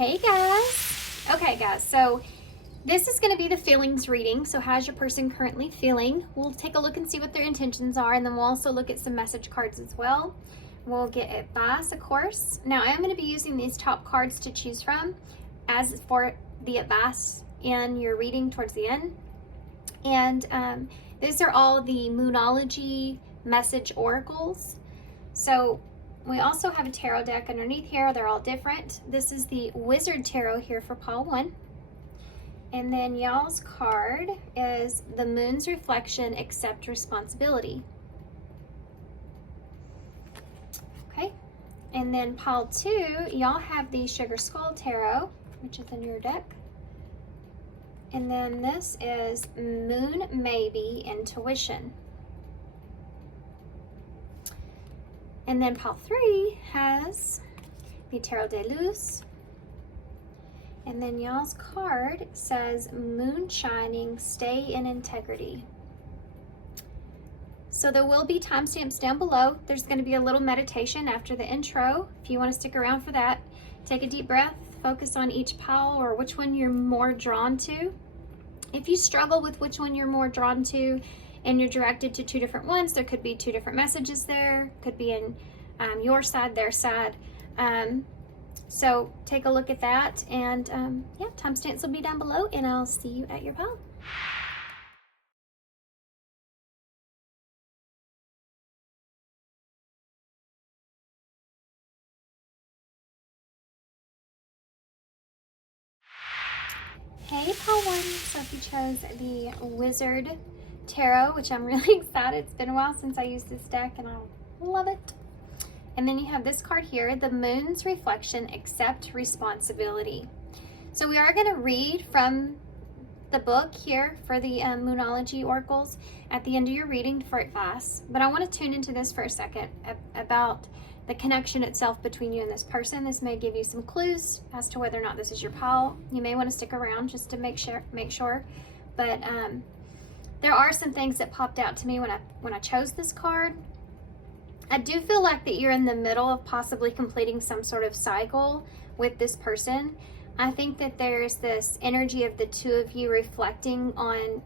Hey guys. Okay guys, so this is going to be the feelings reading. So how's your person currently feeling? We'll take a look and see what their intentions are, and then we'll also look at some message cards as well. We'll get advice, of course. Now I am going to be using these top cards to choose from as for the advice in your reading towards the end. And these are all the Moonology message oracles. So we also have a tarot deck underneath here. They're all different. This is the Wizard Tarot here for pile 1. And then y'all's card is the Moon's Reflection, Accept Responsibility. Okay. And then pile 2, y'all have the Sugar Skull Tarot, which is in your deck. And then this is Moon Maybe, Intuition. And then pile 3 has the Tarot de Luz. And then y'all's card says Moon Shining, Stay in Integrity. So there will be timestamps down below. There's going to be a little meditation after the intro. If you want to stick around for that, take a deep breath, focus on each pile or which one you're more drawn to. If you struggle with which one you're more drawn to, and you're directed to 2 different ones, there could be 2 different messages there, could be in your side, their side. So take a look at that, and yeah, timestamps will be down below, and I'll see you at your pile. Hey pile 1, so if you chose the Wizard Tarot, which I'm really excited. It's been a while since I used this deck and I love it. And then you have this card here, the Moon's Reflection, Accept Responsibility. So we are going to read from the book here for the Moonology oracles at the end of your reading for advice. But I want to tune into this for a second about the connection itself between you and this person. This may give you some clues as to whether or not this is your pile. You may want to stick around just to make sure. But there are some things that popped out to me when I chose this card. I do feel like that you're in the middle of possibly completing some sort of cycle with this person. I think that there's this energy of the 2 of you reflecting on,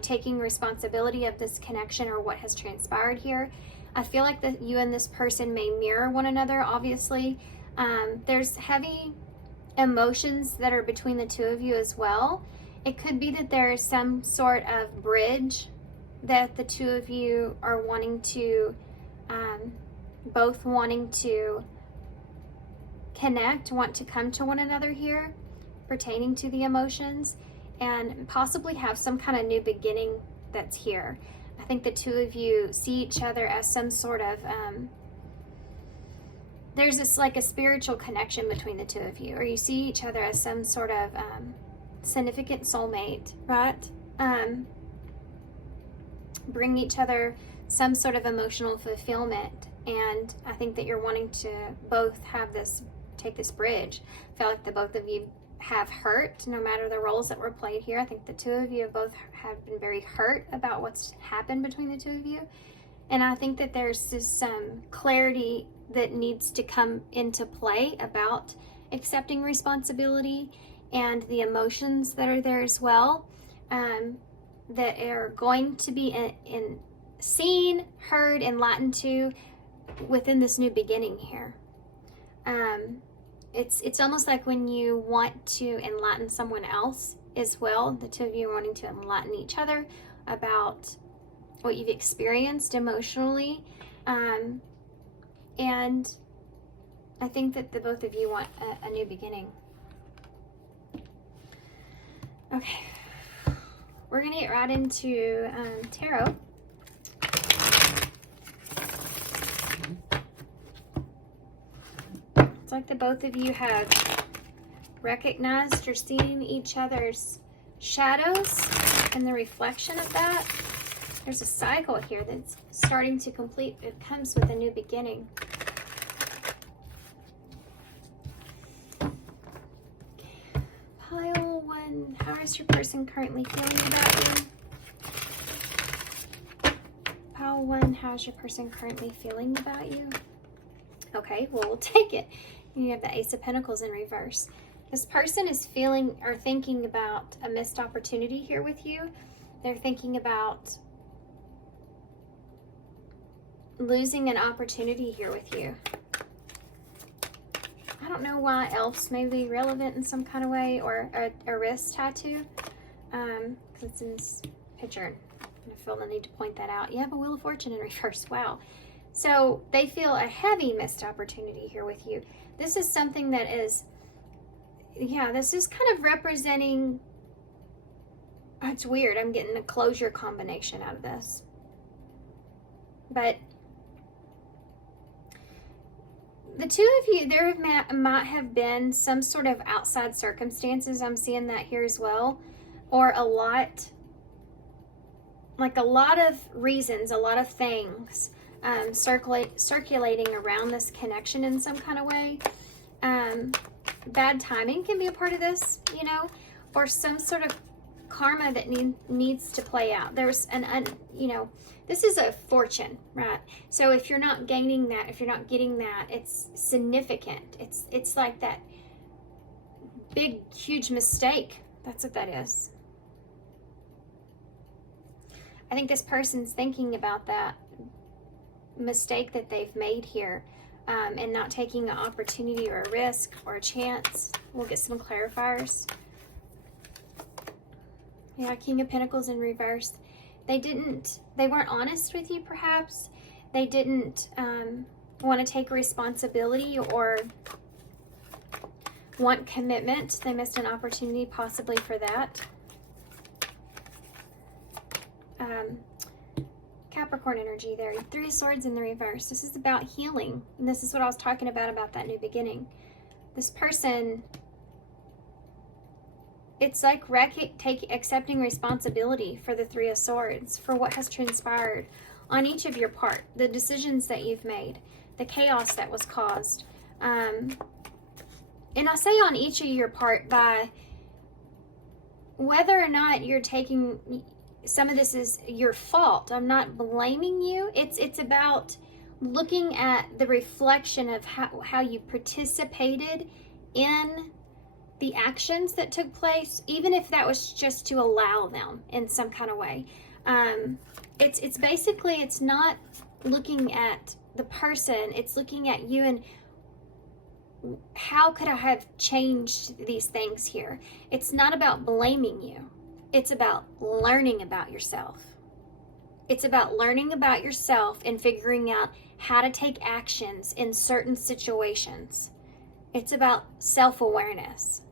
taking responsibility of this connection or what has transpired here. I feel like that you and this person may mirror one another, obviously. There's heavy emotions that are between the 2 of you as well. It could be that there is some sort of bridge that the 2 of you are wanting to, both wanting to connect, want to come to one another here, pertaining to the emotions, and possibly have some kind of new beginning that's here. I think the 2 of you see each other as some sort of, there's this like a spiritual connection between the 2 of you, or you see each other as some sort of significant soulmate, right? Bring each other some sort of emotional fulfillment, and I think that you're wanting to both have this, take this bridge. I feel like the both of you have hurt, no matter the roles that were played here. I think the 2 of you both have been very hurt about what's happened between the 2 of you, and I think that there's this clarity that needs to come into play about accepting responsibility and the emotions that are there as well, that are going to be seen, heard, enlightened to within this new beginning here. It's almost like when you want to enlighten someone else as well, the 2 of you are wanting to enlighten each other about what you've experienced emotionally. And I think that the both of you want a new beginning. Okay, we're gonna get right into tarot. It's like the both of you have recognized or seen each other's shadows and the reflection of that. There's a cycle here that's starting to complete. It comes with a new beginning. Pile 1, how is your person currently feeling about you? Pile 1, how's your person currently feeling about you? Okay, well, we'll take it. You have the Ace of Pentacles in reverse. This person is feeling or thinking about a missed opportunity here with you. They're thinking about losing an opportunity here with you. I don't know why elves may be relevant in some kind of way, or a wrist tattoo, because it's in this picture. I feel the need to point that out. You have a Wheel of Fortune in reverse. Wow. So they feel a heavy missed opportunity here with you. This is something that is, yeah, this is kind of representing, it's weird. I'm getting a closure combination out of this. But the two of you, there might have been some sort of outside circumstances. I'm seeing that here as well. Or a lot of reasons, a lot of things circulating around this connection in some kind of way. Bad timing can be a part of this, you know, or some sort of karma that needs to play out. There's you know, this is a fortune, right? So if you're not gaining that, if you're not getting that, it's significant. It's like that big, huge mistake. That's what that is. I think this person's thinking about that mistake that they've made here, and not taking an opportunity or a risk or a chance. We'll get some clarifiers. Yeah, King of Pentacles in reverse. They weren't honest with you, perhaps. They didn't want to take responsibility or want commitment. They missed an opportunity possibly for that. Capricorn energy there. Three of Swords in the reverse. This is about healing. And this is what I was talking about that new beginning. This person, it's like accepting responsibility for the Three of Swords, for what has transpired on each of your part, the decisions that you've made, the chaos that was caused. And I say on each of your part by whether or not you're taking, some of this is your fault. I'm not blaming you. It's about looking at the reflection of how you participated in the actions that took place, even if that was just to allow them in some kind of way. It's basically, it's not looking at the person, it's looking at you and how could I have changed these things here. It's not about blaming you. It's about learning about yourself. It's about learning about yourself and figuring out how to take actions in certain situations. It's about self-awareness.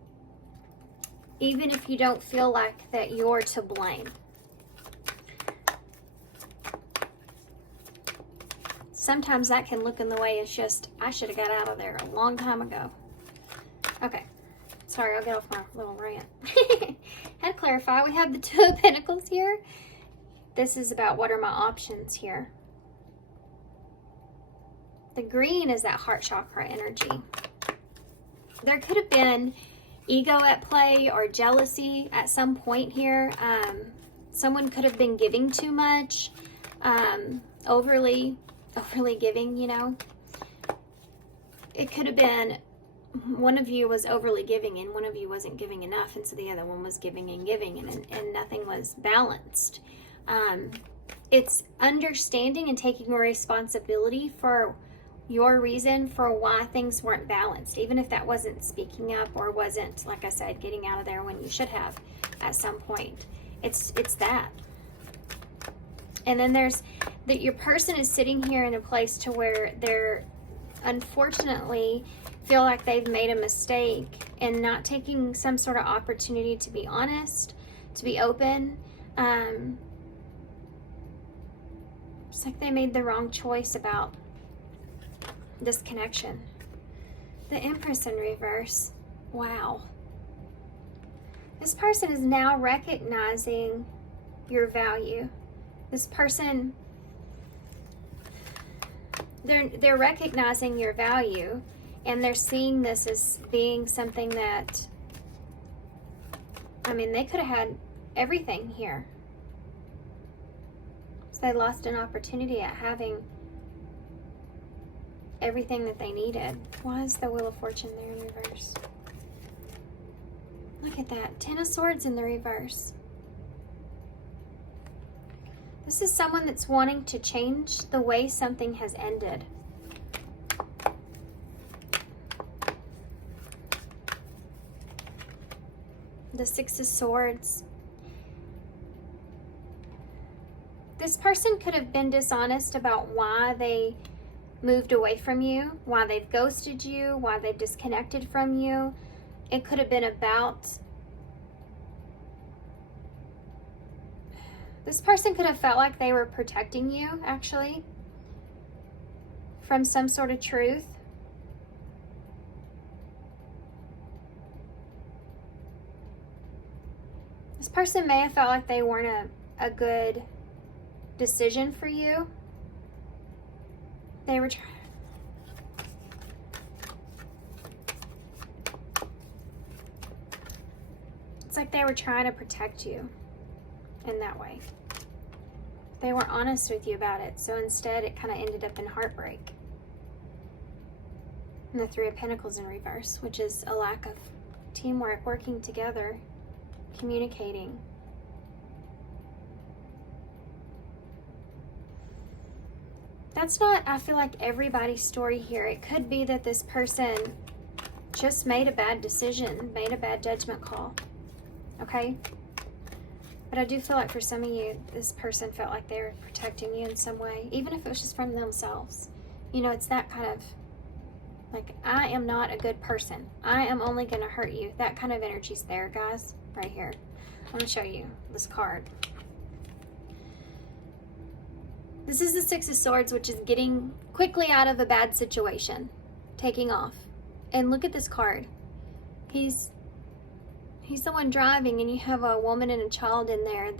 Even if you don't feel like that you're to blame. Sometimes that can look in the way it's just, I should have got out of there a long time ago. Okay. Sorry, I'll get off my little rant. Had to clarify, we have the Two of Pentacles here. This is about what are my options here. The green is that heart chakra energy. There could have been ego at play or jealousy at some point here. Someone could have been giving too much, overly giving, you know. It could have been one of you was overly giving and one of you wasn't giving enough, and so the other one was giving and giving, and nothing was balanced. It's understanding and taking responsibility for your reason for why things weren't balanced, even if that wasn't speaking up or wasn't, like I said, getting out of there when you should have at some point. It's that. And then there's that your person is sitting here in a place to where they're unfortunately feel like they've made a mistake and not taking some sort of opportunity to be honest, to be open. It's like they made the wrong choice about this connection. The Empress in reverse. Wow. This person is now recognizing your value. This person, they're recognizing your value, and they're seeing this as being something that, I mean, they could have had everything here. So they lost an opportunity at having everything that they needed. Why is the Wheel of Fortune there in reverse? Look at that. 10 of Swords in the reverse. This is someone that's wanting to change the way something has ended. The 6 of Swords. This person could have been dishonest about why they moved away from you, why they've ghosted you, why they've disconnected from you. It could have been about... This person could have felt like they were protecting you, actually, from some sort of truth. This person may have felt like they weren't a good decision for you. They were trying. It's like they were trying to protect you in that way. They weren't honest with you about it, so instead it kind of ended up in heartbreak. And the 3 of Pentacles in reverse, which is a lack of teamwork, working together, communicating. That's not, I feel like, everybody's story here. It could be that this person just made a bad decision, made a bad judgment call. Okay? But I do feel like for some of you, this person felt like they were protecting you in some way, even if it was just from themselves. You know, it's that kind of, like, I am not a good person. I am only going to hurt you. That kind of energy's there, guys, right here. I'm going to show you this card. This is the 6 of Swords, which is getting quickly out of a bad situation, taking off. And look at this card. He's the one driving, and you have a woman and a child in there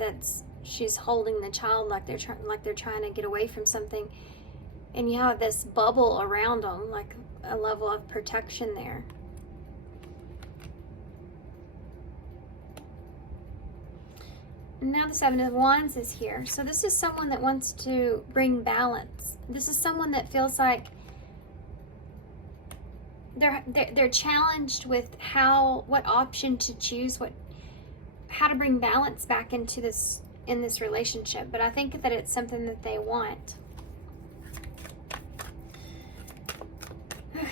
she's holding the child like they're trying to get away from something. And you have this bubble around them, like a level of protection there. And now the 7 of Wands is here. So this is someone that wants to bring balance. This is someone that feels like they're challenged with what option to choose, how to bring balance back into this relationship. But I think that it's something that they want. Okay.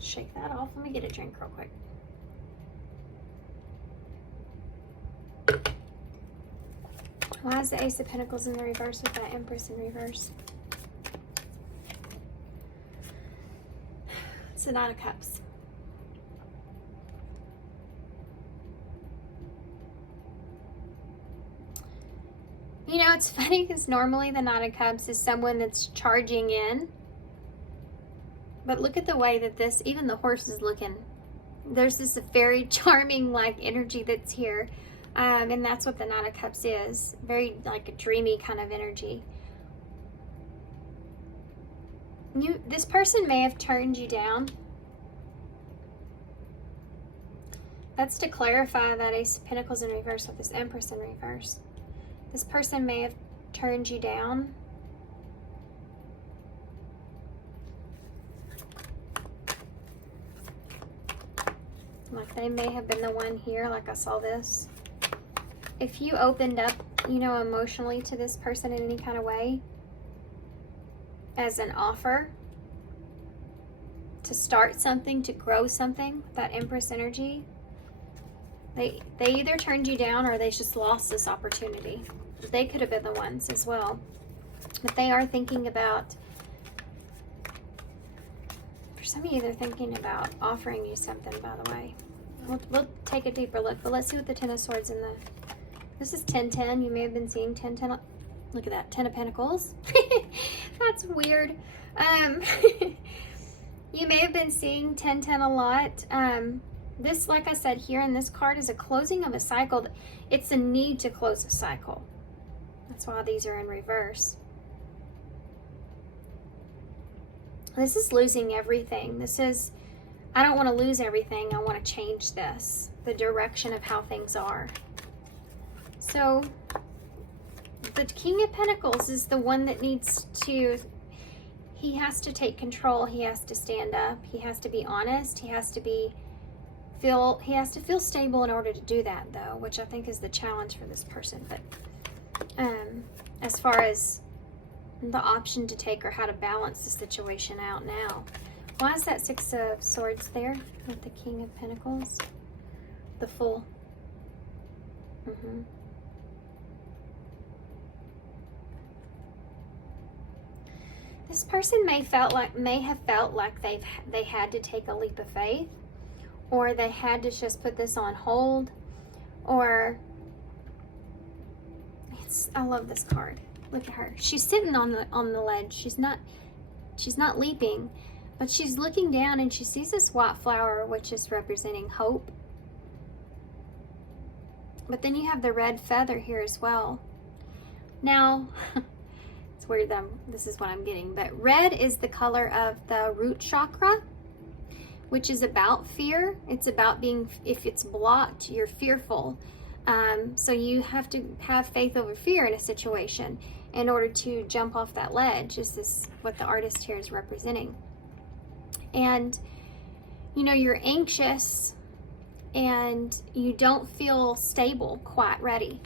Shake that off. Let me get a drink real quick. Why is the Ace of Pentacles in the reverse with that Empress in reverse? It's the Knight of Cups. You know, it's funny because normally the Knight of Cups is someone that's charging in. But look at the way that even the horse is looking. There's this very charming, like, energy that's here. And that's what the Knight of Cups is. Very, like, a dreamy kind of energy. This person may have turned you down. That's to clarify that Ace of Pentacles in reverse with this Empress in reverse. This person may have turned you down. Like, they may have been the one here, like I saw this. If you opened up, you know, emotionally to this person in any kind of way, as an offer to start something, to grow something, that Empress energy, they either turned you down or they just lost this opportunity. They could have been the ones as well. But they are thinking about, for some of you, they're thinking about offering you something, by the way. We'll take a deeper look, but let's see what the 10 of Swords in the... This is 10-10. You may have been seeing 10-10. Look at that, 10 of Pentacles. That's weird. You may have been seeing 10-10 a lot. This, like I said, here in this card is a closing of a cycle. It's a need to close a cycle. That's why these are in reverse. This is losing everything. This is, I don't want to lose everything. I want to change this, the direction of how things are. So the King of Pentacles is the one that needs to, he has to take control. He has to stand up. He has to be honest. He has to be he has to feel stable in order to do that, though, which I think is the challenge for this person. But as far as the option to take or how to balance the situation out now. Why is that Six of Swords there with the King of Pentacles? The Fool. This person may have felt like they had to take a leap of faith, or they had to just put this on hold, or I love this card. Look at her. She's sitting on the ledge. She's not leaping, but she's looking down and she sees this white flower, which is representing hope. But then you have the red feather here as well. Now, it's weird that this is what I'm getting, but red is the color of the root chakra, which is about fear. It's about being, if it's blocked, you're fearful. So you have to have faith over fear in a situation in order to jump off that ledge. This is what the artist here is representing. And, you know, you're anxious and you don't feel stable, quite ready.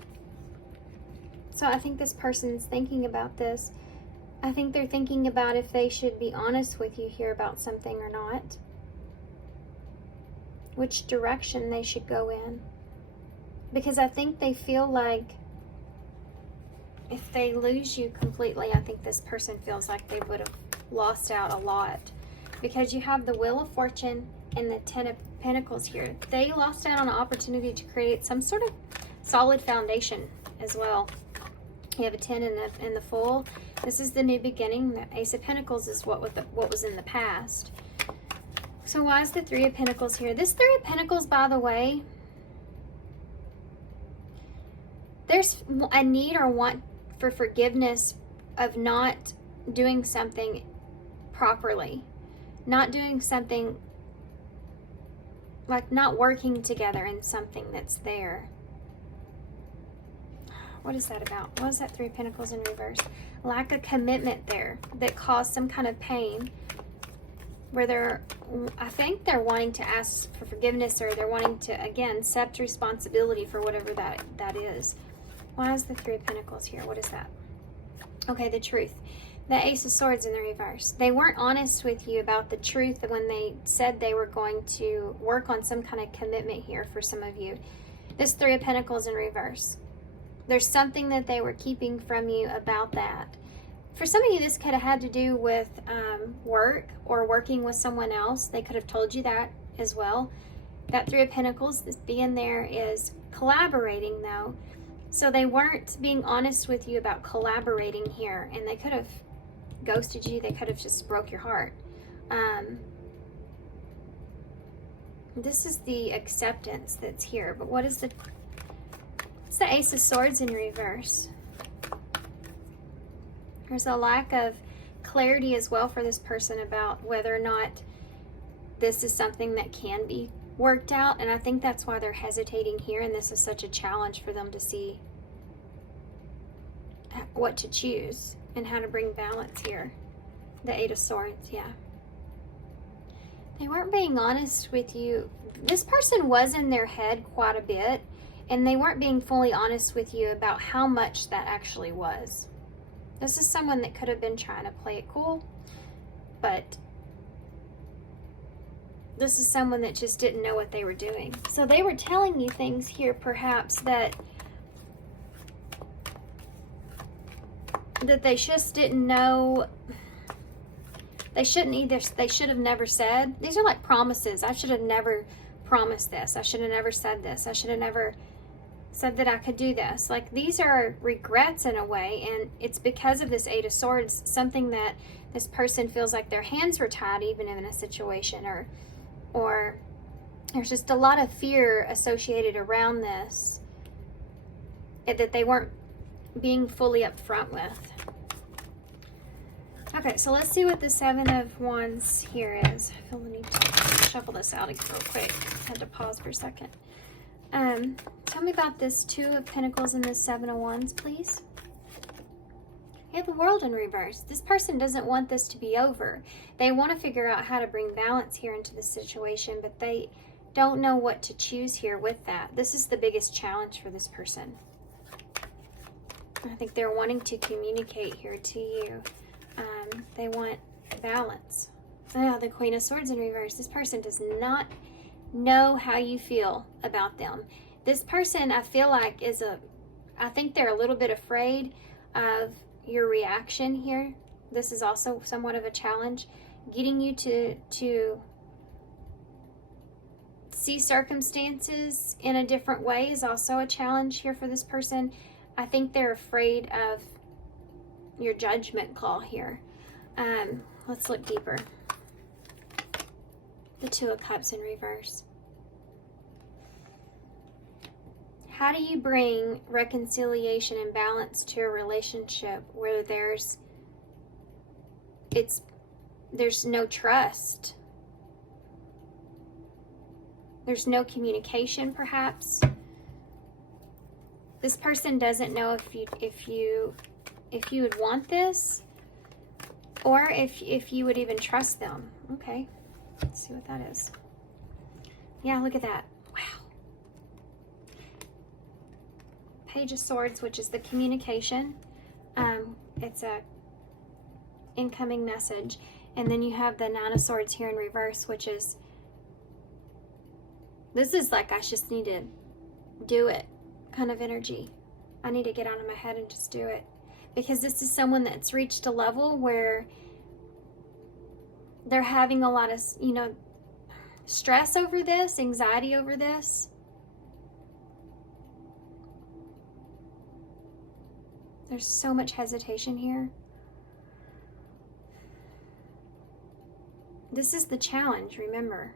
So I think this person's thinking about this. I think they're thinking about if they should be honest with you here about something or not. Which direction they should go in. Because I think they feel like if they lose you completely, I think this person feels like they would have lost out a lot. Because you have the Wheel of Fortune and the Ten of Pentacles here. They lost out on an opportunity to create some sort of solid foundation as well. You have a 10 in the Fool. This is the new beginning. The Ace of Pentacles is what was in the past. So why is the Three of Pentacles here? This Three of Pentacles, by the way, there's a need or want for forgiveness of not doing something properly. Not doing something, like not working together in something that's there. What is that about? What is that Three of Pentacles in reverse? Lack of commitment there that caused some kind of pain. Where I think they're wanting to ask for forgiveness, or they're wanting to, again, accept responsibility for whatever that is. Why is the Three of Pentacles here? What is that? Okay, the Truth. The Ace of Swords in the reverse. They weren't honest with you about the truth when they said they were going to work on some kind of commitment here for some of you. This Three of Pentacles in reverse. There's something that they were keeping from you about that. For some of you, this could have had to do with work or working with someone else. They could have told you that as well. That Three of Pentacles, this being there, is collaborating though. So they weren't being honest with you about collaborating here, and they could have ghosted you. They could have just broke your heart. This is the acceptance that's here, but what is it's the Ace of Swords in reverse. There's a lack of clarity as well for this person about whether or not this is something that can be worked out, and I think that's why they're hesitating here, and this is such a challenge for them to see what to choose and how to bring balance here. The Eight of Swords, yeah. They weren't being honest with you. This person was in their head quite a bit, and they weren't being fully honest with you about how much that actually was. This is someone that could have been trying to play it cool, but this is someone that just didn't know what they were doing. So they were telling you things here, perhaps, that they just didn't know. They should have never said. These are like promises. I should have never promised this. I should have never said this. I should have never said that I could do this. Like, these are regrets in a way, and it's because of this Eight of Swords, something that this person feels like their hands were tied even in a situation, or there's just a lot of fear associated around this that they weren't being fully upfront with. Okay, so let's see what the Seven of Wands here is. I feel the need to shuffle this out real quick. I had to pause for a second. Tell me about this Two of Pentacles and this Seven of Wands, please. You have the World in reverse. This person doesn't want this to be over. They want to figure out how to bring balance here into the situation, but they don't know what to choose here with that. This is the biggest challenge for this person. I think they're wanting to communicate here to you. They want balance. Oh, the Queen of Swords in reverse. This person does not know how you feel about them. This person, I feel like, I think they're a little bit afraid of your reaction here. This is also somewhat of a challenge. Getting you to see circumstances in a different way is also a challenge here for this person. I think they're afraid of your judgment call here. Let's look deeper. The Two of Cups in reverse. How do you bring reconciliation and balance to a relationship where there's no trust? There's no communication, perhaps. This person doesn't know if you would want this, or if you would even trust them. Okay, let's see what that is. Yeah, look at that. Wow. Page of Swords, which is the communication. It's a incoming message. And then you have the Nine of Swords here in reverse, which is, this is like, I just need to do it kind of energy. I need to get out of my head and just do it. Because this is someone that's reached a level where they're having a lot of, stress over this, anxiety over this. There's so much hesitation here. This is the challenge, remember.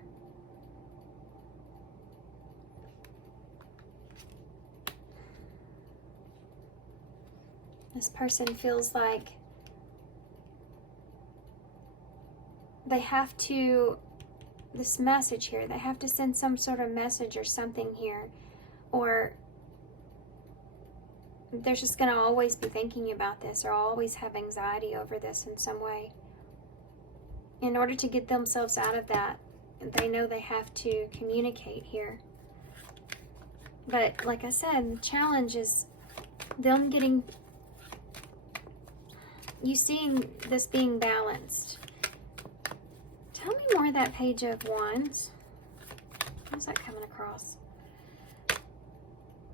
This person feels like they have to, this message here, they have to send some sort of message or something here, or they're just going to always be thinking about this, or always have anxiety over this in some way. In order to get themselves out of that, they know they have to communicate here. But like I said, the challenge is them getting, you seeing this being balanced. Tell me more of that Page of Wands. How's that coming across?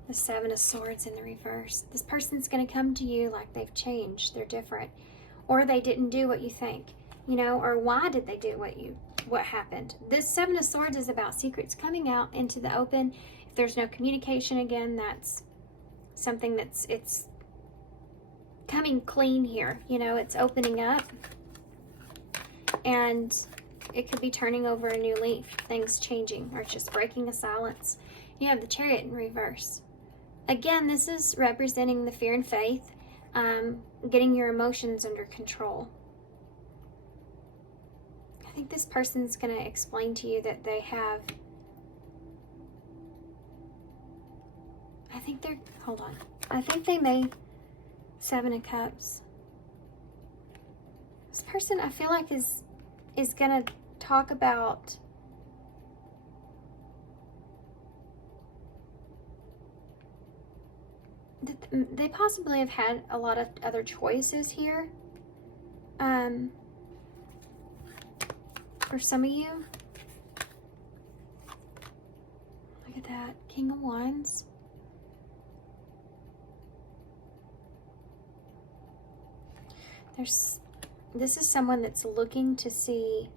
The Seven of Swords in the reverse. This person's going to come to you like they've changed. They're different. Or they didn't do what you think. Or why did they do what happened? This Seven of Swords is about secrets coming out into the open. If there's no communication, again, that's something it's coming clean here. It's opening up. And it could be turning over a new leaf, things changing, or just breaking a silence. You have the Chariot in reverse. Again, this is representing the fear and faith, getting your emotions under control. I think this person's going to explain to you that they have, I think they may, Seven of Cups. This person, I feel like, is going to talk about they possibly have had a lot of other choices here. For some of you. Look at that. King of Wands. This is someone that's looking to see.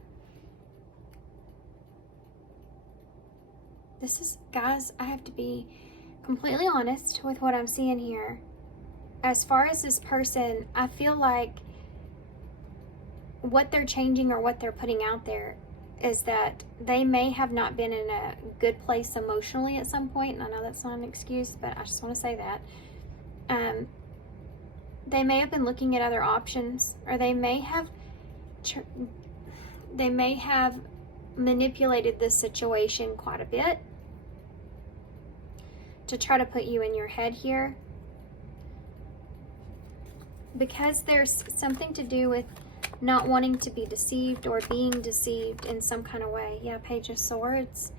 Guys, I have to be completely honest with what I'm seeing here. As far as this person, I feel like what they're changing or what they're putting out there is that they may have not been in a good place emotionally at some point. And I know that's not an excuse, but I just want to say that. They may have been looking at other options, or they may have manipulated this situation quite a bit to try to put you in your head here, because there's something to do with not wanting to be deceived or being deceived in some kind of way. Yeah, Page of Swords.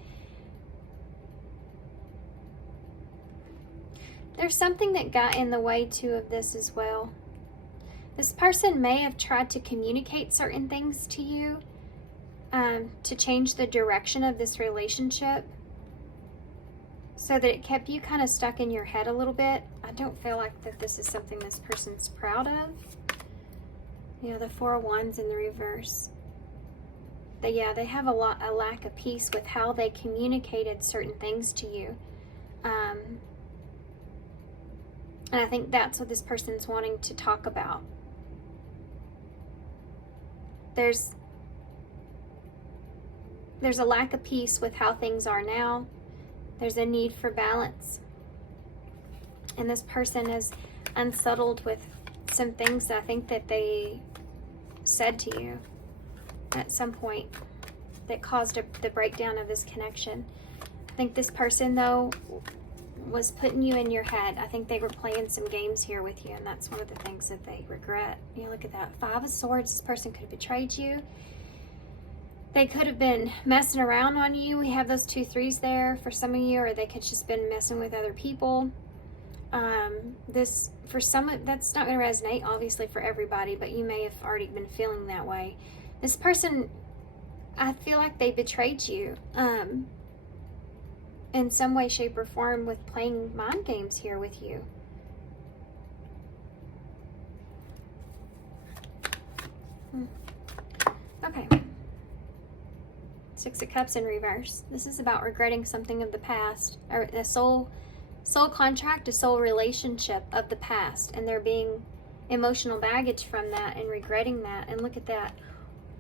There's something that got in the way too of this as well. This person may have tried to communicate certain things to you to change the direction of this relationship so that it kept you kind of stuck in your head a little bit. I don't feel like that this is something this person's proud of. You know, the Four of Wands in the reverse. They have a lack of peace with how they communicated certain things to you. And I think that's what this person's wanting to talk about. There's a lack of peace with how things are now. There's a need for balance. And this person is unsettled with some things that I think that they said to you at some point that caused the breakdown of this connection. I think this person, though, was putting you in your head. I think they were playing some games here with you, and that's one of the things that they regret. You know, look at that. Five of Swords. This person could have betrayed you. They could have been messing around on you. We have those 2 3s there for some of you, or they could just been messing with other people. This, for some, that's not going to resonate, obviously, for everybody, but you may have already been feeling that way. This person, I feel like they betrayed you in some way, shape, or form with playing mind games here with you. Okay. 6 of Cups in reverse. This is about regretting something of the past, or a soul contract, a soul relationship of the past, and there being emotional baggage from that and regretting that. And look at that.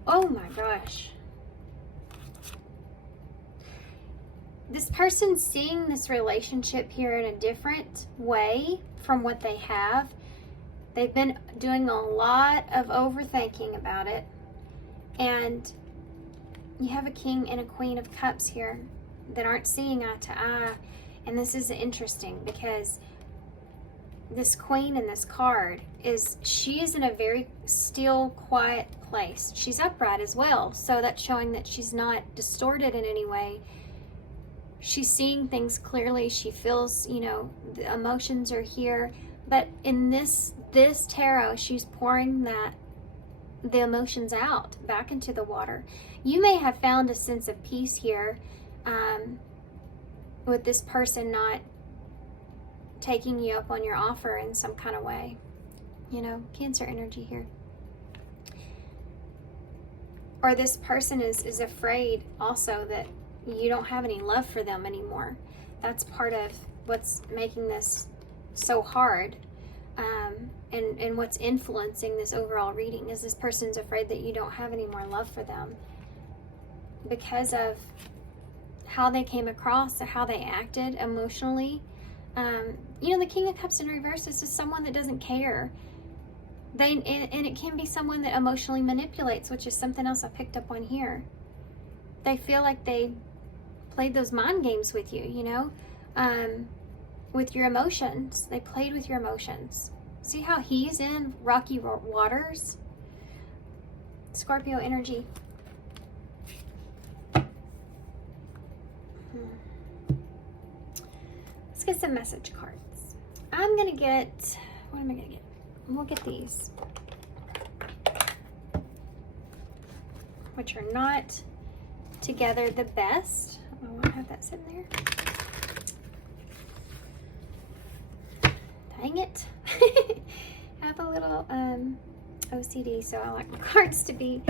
Oh my gosh. This person's seeing this relationship here in a different way from what they have. They've been doing a lot of overthinking about it. And you have a King and a Queen of Cups here that aren't seeing eye to eye. And this is interesting because this Queen in this card she is in a very still, quiet place. She's upright as well. So that's showing that she's not distorted in any way. She's seeing things clearly. She feels, you know, the emotions are here. But in this tarot, she's pouring the emotions out back into the water. You may have found a sense of peace here with this person not taking you up on your offer in some kind of way. You know, Cancer energy here. Or this person is afraid also that you don't have any love for them anymore. That's part of what's making this so hard. And what's influencing this overall reading is this person's afraid that you don't have any more love for them because of how they came across or how they acted emotionally. You know, the King of Cups in reverse is just someone that doesn't care. And it can be someone that emotionally manipulates, which is something else I picked up on here. They feel like they played those mind games with you, you know, with your emotions. They played with your emotions. See how he's in rocky waters? Scorpio energy. Let's get some message cards. I'm going to get, what am I going to get? We'll get these, which are not together the best. I want to have that sitting there. Dang it. I have a little OCD, so I like my cards to be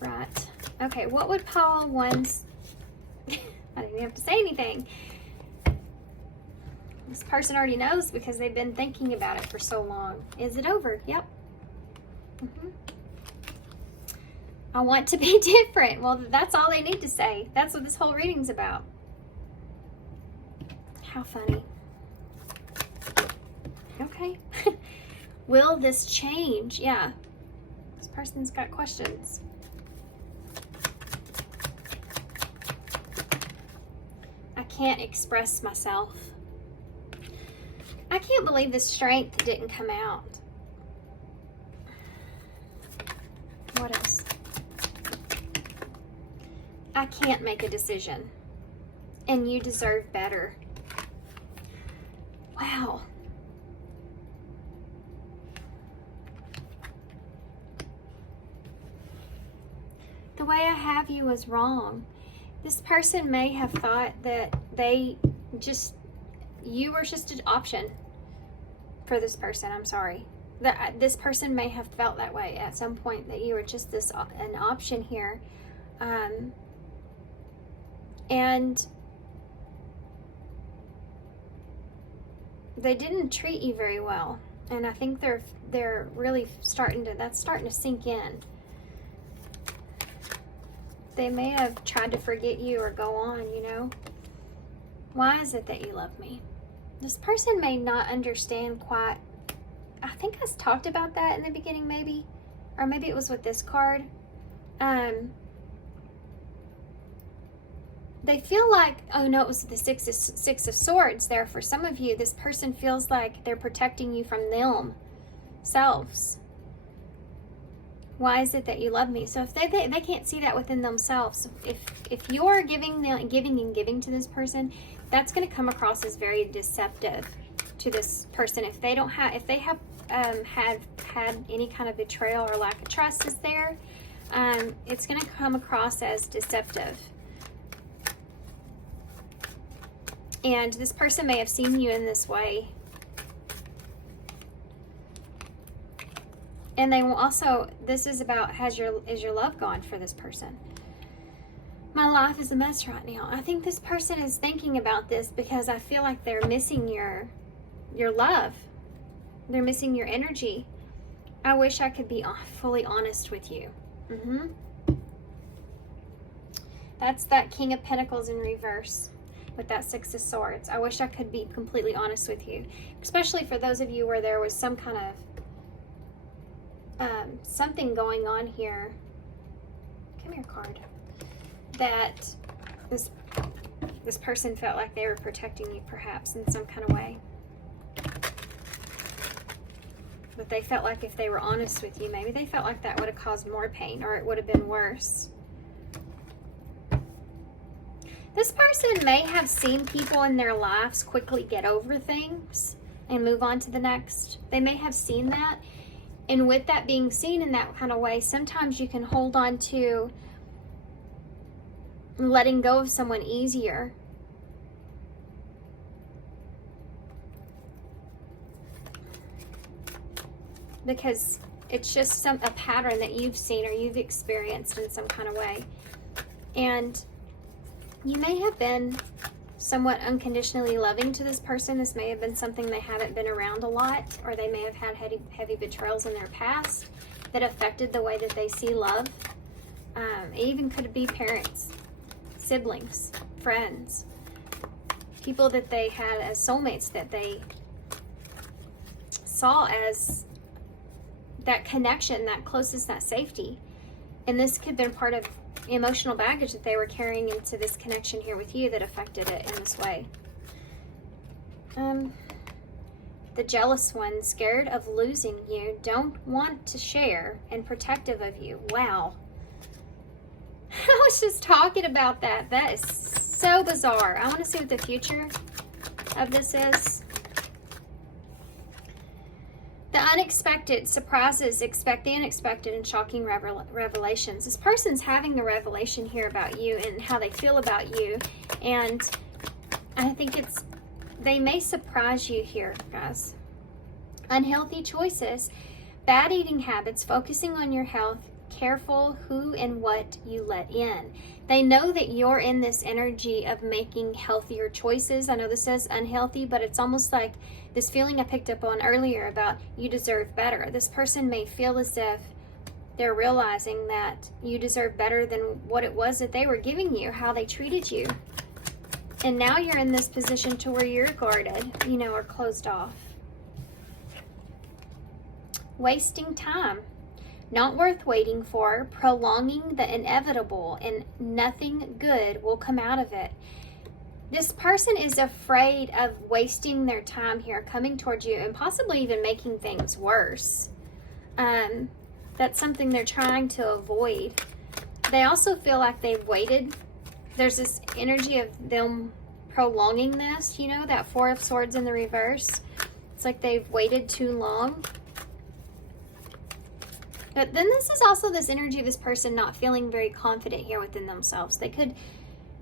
right. Okay, what would pile ones? I didn't even have to say anything. This person already knows because they've been thinking about it for so long. Is it over? Yep. I want to be different. Well, that's all they need to say. That's what this whole reading's about. How funny. Okay. Will this change? Yeah. This person's got questions. I can't express myself. I can't believe the strength didn't come out. What else? I can't make a decision. And you deserve better. Wow. The way I have you was wrong. This person may have thought that you were just an option for this person. I'm sorry. This person may have felt that way at some point, that you were just an option here. And they didn't treat you very well. And I think they're really starting to sink in. They may have tried to forget you or go on, you know. Why is it that you love me? This person may not understand quite. I think I talked about that in the beginning, maybe. Or maybe it was with this card. They feel like, oh no, it was the Six of Swords there for some of you. This person feels like they're protecting you from themselves. Why is it that you love me? So if they can't see that within themselves, if you're giving to this person, that's going to come across as very deceptive to this person. If they have had any kind of betrayal or lack of trust is there, it's going to come across as deceptive. And this person may have seen you in this way. And they will also, this is about, is your love gone for this person? My life is a mess right now. I think this person is thinking about this because I feel like they're missing your love. They're missing your energy. I wish I could be fully honest with you. That's that King of Pentacles in reverse with that Six of Swords. I wish I could be completely honest with you. Especially for those of you where there was some kind of something going on here. Come here, card. That this person felt like they were protecting you, perhaps in some kind of way. But they felt like if they were honest with you, maybe they felt like that would have caused more pain, or it would have been worse. This person may have seen people in their lives quickly get over things and move on to the next. They may have seen that. And with that being seen in that kind of way, sometimes you can hold on to letting go of someone easier. Because it's just a pattern that you've seen or you've experienced in some kind of way. And you may have been somewhat unconditionally loving to this person. This may have been something they haven't been around a lot, or they may have had heavy betrayals in their past that affected the way that they see love. It even could be parents, siblings, friends, people that they had as soulmates that they saw as that connection, that closeness, that safety. And this could have been part of emotional baggage that they were carrying into this connection here with you that affected it in this way. The jealous one, scared of losing you, don't want to share, and protective of you. Wow. I was just talking about that. That is so bizarre. I want to see what the future of this is. The unexpected surprises, expect the unexpected and shocking revelations. This person's having the revelation here about you and how they feel about you. And I think they may surprise you here, guys. Unhealthy choices, bad eating habits, focusing on your health, careful who and what you let in. They know that you're in this energy of making healthier choices. I know this says unhealthy, but it's almost like this feeling I picked up on earlier about you deserve better. This person may feel as if they're realizing that you deserve better than what it was that they were giving you, how they treated you. And now you're in this position to where you're guarded, or closed off. Wasting time. Not worth waiting for, prolonging the inevitable, and nothing good will come out of it. This person is afraid of wasting their time here, coming towards you, and possibly even making things worse. That's something they're trying to avoid. They also feel like they've waited. There's this energy of them prolonging this, you know, that Four of Swords in the reverse. It's like they've waited too long. But then this is also this energy of this person not feeling very confident here within themselves. They could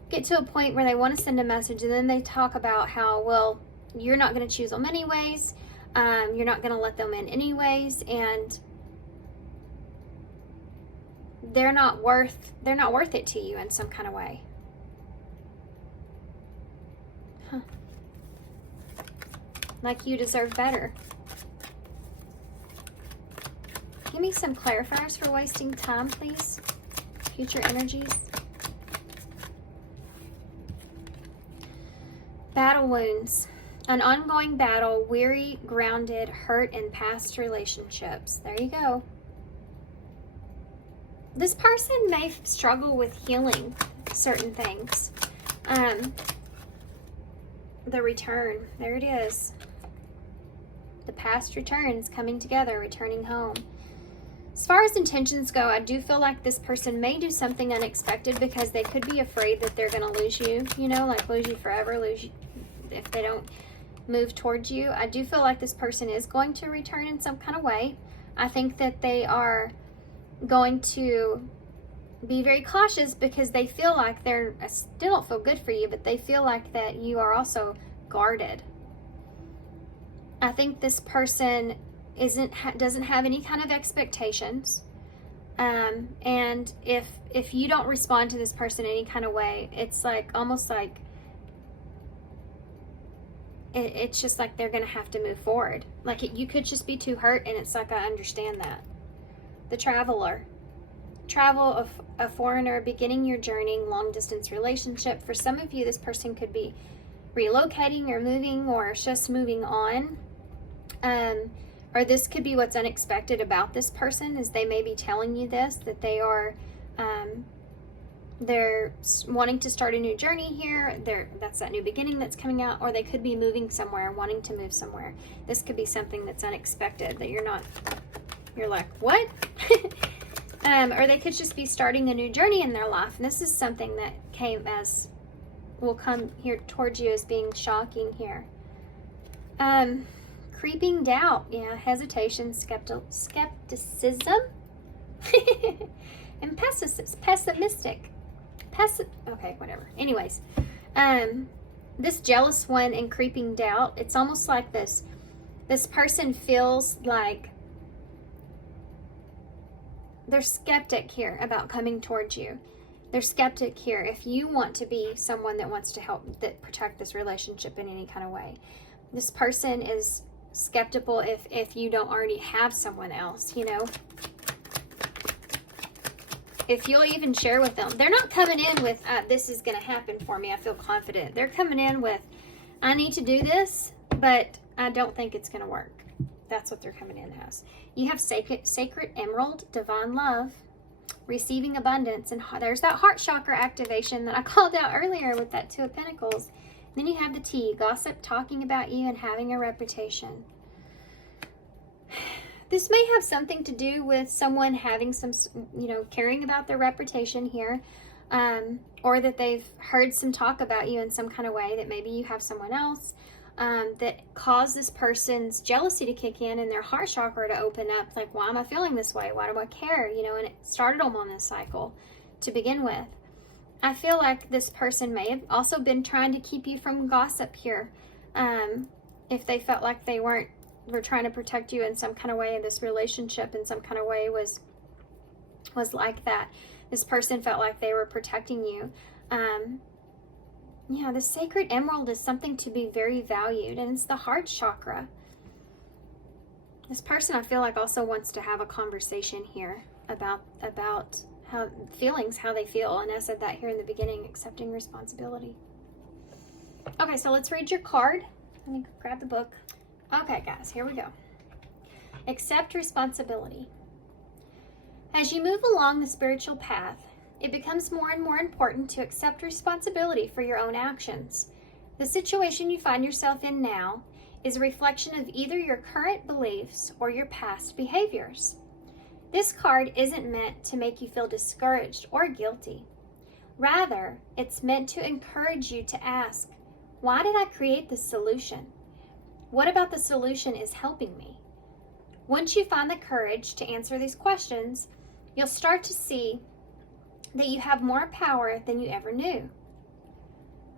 get to a point where they want to send a message and then they talk about how, well, you're not going to choose them anyways. You're not going to let them in anyways. And they're not worth it to you in some kind of way. Huh. Like you deserve better. Give me some clarifiers for wasting time, please. Future energies. Battle wounds. An ongoing battle, weary, grounded, hurt in past relationships. There you go. This person may struggle with healing certain things. The return. There it is. The past returns, coming together, returning home. As far as intentions go, I do feel like this person may do something unexpected because they could be afraid that they're going to lose you, you know, like lose you forever, lose you if they don't move towards you. I do feel like this person is going to return in some kind of way. I think that they are going to be very cautious because they feel like they're, I still don't feel good for you, but they feel like that you are also guarded. I think this person doesn't have any kind of expectations, and if you don't respond to this person any kind of way, it's like almost like it's just like they're gonna have to move forward. Like you could just be too hurt, and it's like, I understand that. The traveler. Travel of a foreigner, beginning your journey, long distance relationship. For some of you, this person could be relocating or moving or just moving on. Or this could be what's unexpected about this person is they may be telling you this, that they are, they're wanting to start a new journey here. That's that new beginning that's coming out, or they could be moving somewhere, wanting to move somewhere. This could be something that's unexpected that you're like, what? Or they could just be starting a new journey in their life. And this is something that will come here towards you as being shocking here. Creeping doubt, yeah, hesitation, skepticism, and pessimistic. Okay, whatever. Anyways, this jealous one and creeping doubt, it's almost like this person feels like they're skeptic here about coming towards you. They're skeptic here if you want to be someone that wants to help, that protect this relationship in any kind of way. This person is skeptical if you don't already have someone else, you know. If you'll even share with them. They're not coming in with, this is going to happen for me, I feel confident. They're coming in with, I need to do this, but I don't think it's going to work. That's what they're coming in as. You have sacred emerald, divine love, receiving abundance, and there's that heart chakra activation that I called out earlier with that Two of Pentacles. Then you have the T, gossip, talking about you and having a reputation. This may have something to do with someone having some, you know, caring about their reputation here, or that they've heard some talk about you in some kind of way, that maybe you have someone else that caused this person's jealousy to kick in and their heart chakra to open up. Like, why am I feeling this way? Why do I care? You know, and it started them on this cycle to begin with. I feel like this person may have also been trying to keep you from gossip here. If they felt like they were trying to protect you in some kind of way, this relationship in some kind of way was like that. This person felt like they were protecting you. Yeah, the sacred emerald is something to be very valued, and it's the heart chakra. This person, I feel like, also wants to have a conversation here about how they feel, and I said that here in the beginning, accepting responsibility. Okay, so let's read your card. Let me grab the book. Okay, guys, here we go. Accept responsibility. As you move along the spiritual path, it becomes more and more important to accept responsibility for your own actions. The situation you find yourself in now is a reflection of either your current beliefs or your past behaviors. This card isn't meant to make you feel discouraged or guilty. Rather, it's meant to encourage you to ask, Why did I create this solution? What about the solution is helping me? Once you find the courage to answer these questions, you'll start to see that you have more power than you ever knew.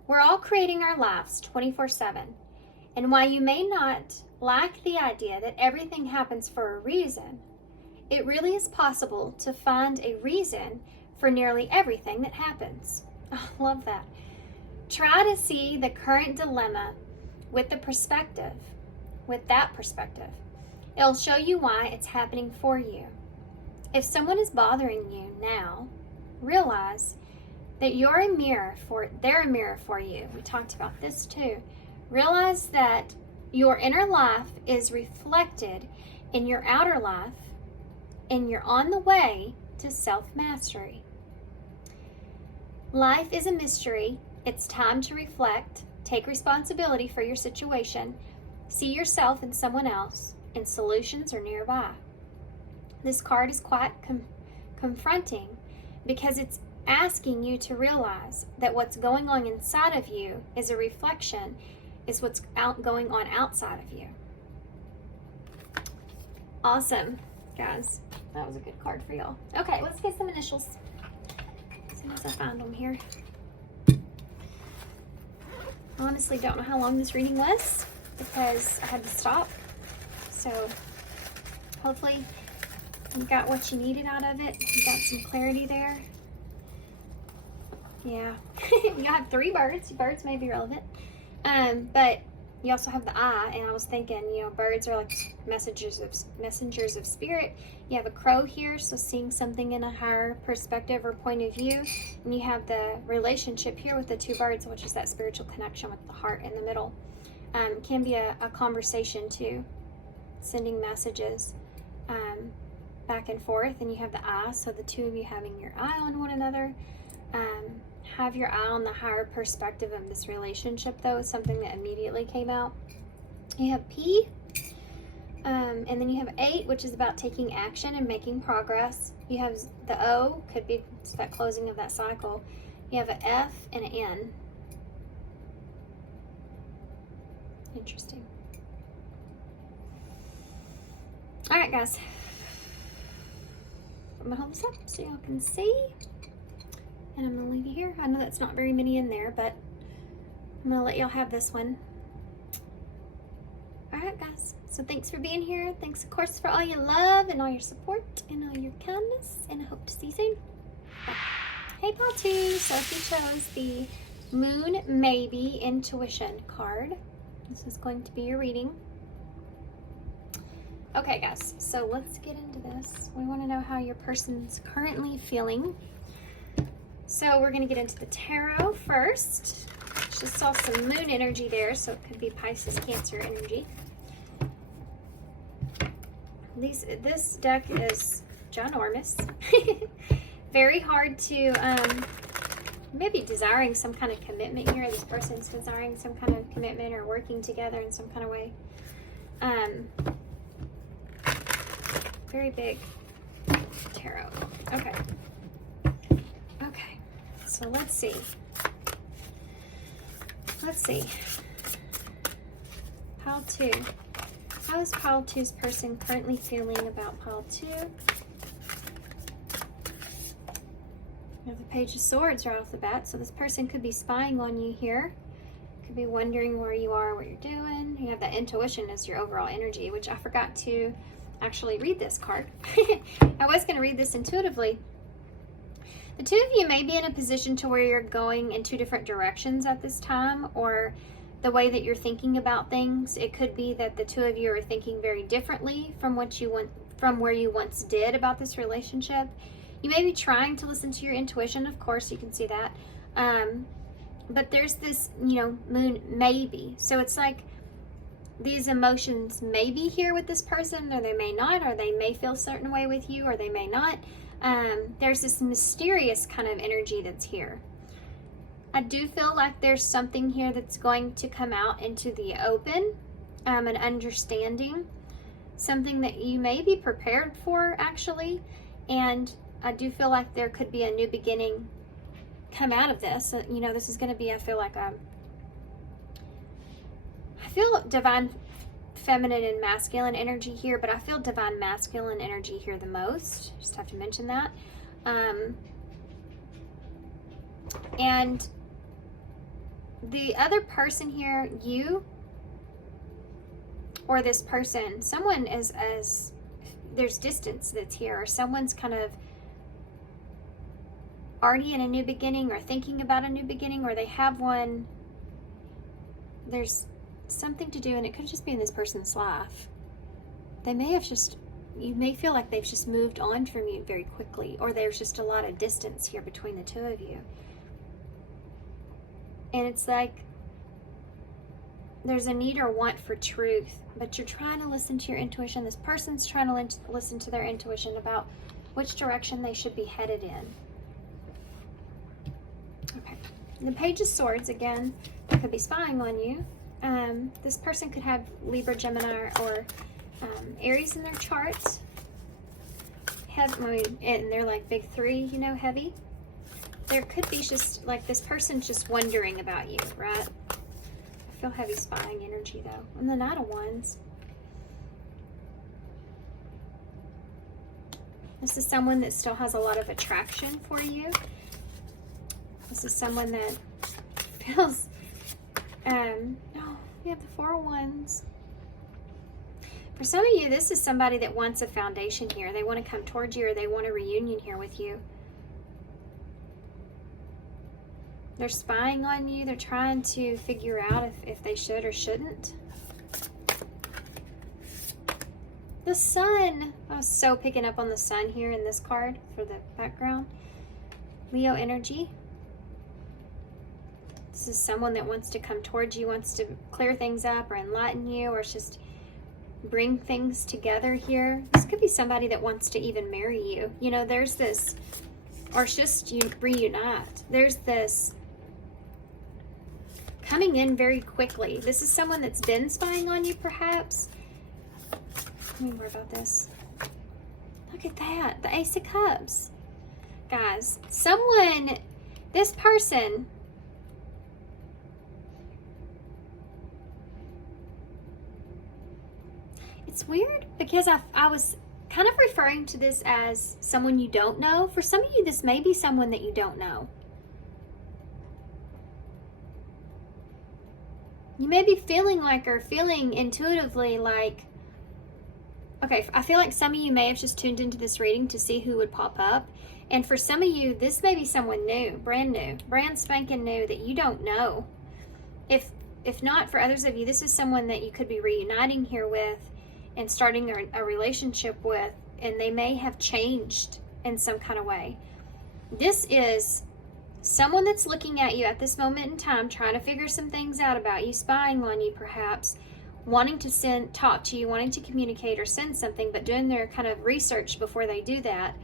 We're all creating our lives 24/7. And while you may not like the idea that everything happens for a reason, it really is possible to find a reason for nearly everything that happens. Oh, I love that. Try to see the current dilemma with that perspective. It'll show you why it's happening for you. If someone is bothering you now, realize that they're a mirror for you. We talked about this too. Realize that your inner life is reflected in your outer life, and you're on the way to self-mastery. Life is a mystery. It's time to reflect, take responsibility for your situation, see yourself in someone else, and solutions are nearby. This card is quite confronting because it's asking you to realize that what's going on inside of you is a reflection, is what's going on outside of you. Awesome, guys. That was a good card for y'all. Okay, let's get some initials as soon as I find them here. I honestly don't know how long this reading was because I had to stop. So hopefully you got what you needed out of it. You got some clarity there. Yeah. You have 3 birds. Birds may be relevant. But you also have the eye, and I was thinking, birds are like messengers of spirit. You have a crow here, so seeing something in a higher perspective or point of view. And you have the relationship here with the 2 birds, which is that spiritual connection with the heart in the middle. It can be a conversation too, sending messages back and forth. And you have the eye, so the 2 of you having your eye on one another. Have your eye on the higher perspective of this relationship, though, is something that immediately came out. You have P, and then you have 8, which is about taking action and making progress. You have the O, could be that closing of that cycle. You have an F and an N. Interesting. All right, guys. I'm going to hold this up so y'all can see. And I'm going to leave you here. I know that's not very many in there, but I'm going to let y'all have this one. Alright, guys. So thanks for being here. Thanks, of course, for all your love and all your support and all your kindness. And I hope to see you soon. Bye. Hey, Pal 2. So if you chose the Moon Maybe Intuition card, this is going to be your reading. Okay, guys. So let's get into this. We want to know how your person's currently feeling. So we're going to get into the tarot first. Just saw some moon energy there, so it could be Pisces, Cancer energy. This deck is ginormous. Very hard to, maybe desiring some kind of commitment here. This person's desiring some kind of commitment or working together in some kind of way. Very big tarot. Okay. So let's see. Pile 2. How is Pile 2's person currently feeling about Pile 2? You have the Page of Swords right off the bat. So this person could be spying on you here. Could be wondering where you are, what you're doing. You have that intuition as your overall energy, which I forgot to actually read this card. I was going to read this intuitively. The 2 of you may be in a position to where you're going in 2 different directions at this time, or the way that you're thinking about things. It could be that the 2 of you are thinking very differently from where you once did about this relationship. You may be trying to listen to your intuition, of course, you can see that. But there's this, moon maybe. So it's like these emotions may be here with this person, or they may not, or they may feel a certain way with you, or they may not. There's this mysterious kind of energy that's here. I do feel like there's something here that's going to come out into the open, an understanding, something that you may be prepared for, actually. And I do feel like there could be a new beginning come out of this. This is going to be, I feel like, I feel divine feminine and masculine energy here, but I feel divine masculine energy here the most. Just have to mention that. And the other person here, you or this person, someone is, as there's distance that's here, or someone's kind of already in a new beginning or thinking about a new beginning, or they have one. There's something to do, and it could just be in this person's life. They may have just, you may feel like they've just moved on from you very quickly, or there's just a lot of distance here between the two of you. And it's like there's a need or want for truth, but you're trying to listen to your intuition. This person's trying to listen to their intuition about which direction they should be headed in. Okay. The Page of Swords, again, could be spying on you. This person could have Libra, Gemini, or Aries in their chart. And they're like big three, you know, heavy. There could be just like this person's just wondering about you, right? I feel heavy spying energy though. And the Knight of Wands. This is someone that still has a lot of attraction for you. This is someone that feels, we have the Four of Wands. For some of you, this is somebody that wants a foundation here. They want to come towards you, or they want a reunion here with you. They're spying on you. They're trying to figure out if they should or shouldn't. The Sun. I was so picking up on the Sun here in this card for the background. Leo energy. This is someone that wants to come towards you, wants to clear things up or enlighten you, or just bring things together here. This could be somebody that wants to even marry you. You know, there's this, or it's just you reunite. There's this coming in very quickly. This is someone that's been spying on you, perhaps. Let me worry about this. Look at that, the Ace of Cups. Guys, someone, this person, it's weird because I was kind of referring to this as someone you don't know. For some of you, this may be someone that you don't know. You may be feeling like, or feeling intuitively like, okay, I feel like some of you may have just tuned into this reading to see who would pop up. And for some of you, this may be someone new, brand spanking new that you don't know. If not, for others of you, this is someone that you could be reuniting here with and starting a relationship with, and they may have changed in some kind of way. This is someone that's looking at you at this moment in time, trying to figure some things out about you, spying on you perhaps, wanting to talk to you, wanting to communicate or send something, but doing their kind of research before they do that.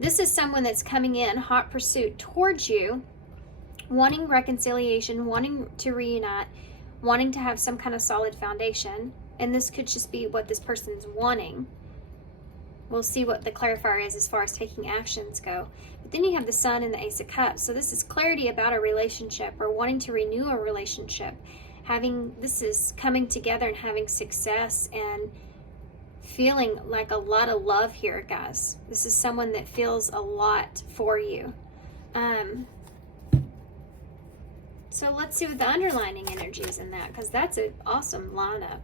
This is someone that's coming in hot pursuit towards you, wanting reconciliation, wanting to reunite, wanting to have some kind of solid foundation. And this could just be what this person's wanting. We'll see what the clarifier is as far as taking actions go. But then you have the Sun and the Ace of Cups. So this is clarity about a relationship or wanting to renew a relationship. This is coming together and having success and feeling like a lot of love here, guys. This is someone that feels a lot for you. So let's see what the underlining energy is in that, because that's an awesome lineup.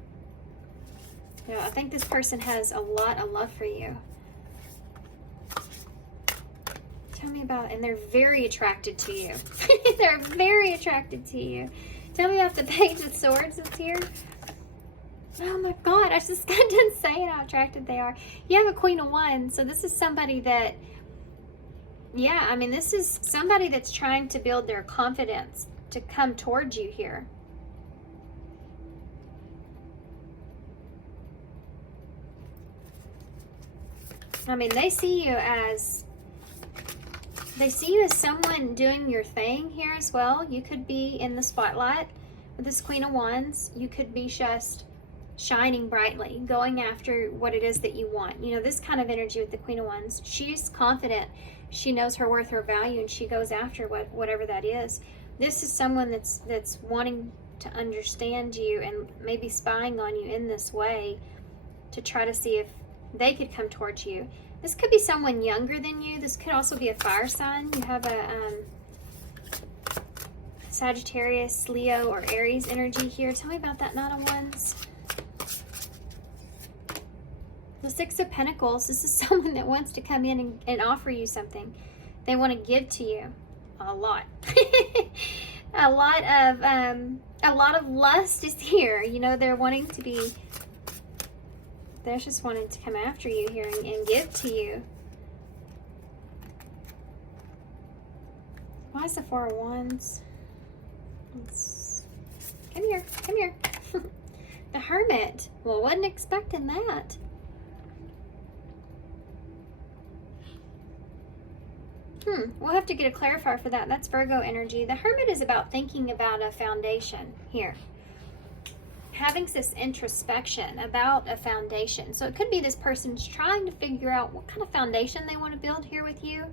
Yeah, I think this person has a lot of love for you. Tell me about, and they're very attracted to you. They're very attracted to you. Tell me about the Page of Swords that's here. Oh my God, I just got done saying how attracted they are. You have a Queen of Wands, so this is somebody that, yeah, I mean, this is somebody that's trying to build their confidence to come towards you here. I mean, they see you as someone doing your thing here as well. You could be in the spotlight with this Queen of Wands. You could be just shining brightly, going after what it is that you want. You know, this kind of energy with the Queen of Wands. She's confident. She knows her worth, her value, and she goes after whatever that is. This is someone that's wanting to understand you and maybe spying on you in this way to try to see if they could come towards you. This could be someone younger than you. This could also be a fire sign. You have a Sagittarius, Leo, or Aries energy here. Tell me about that Nine of Wands. The Six of Pentacles. This is someone that wants to come in and offer you something. They want to give to you a lot. a lot of lust is here. You know, they're wanting to be, they're just wanting to come after you here and give to you. Why is the Four of Wands? Come here, come here. The Hermit. Well, wasn't expecting that. We'll have to get a clarifier for that. That's Virgo energy. The Hermit is about thinking about a foundation here. Having this introspection about a foundation. So it could be this person's trying to figure out what kind of foundation they want to build here with you.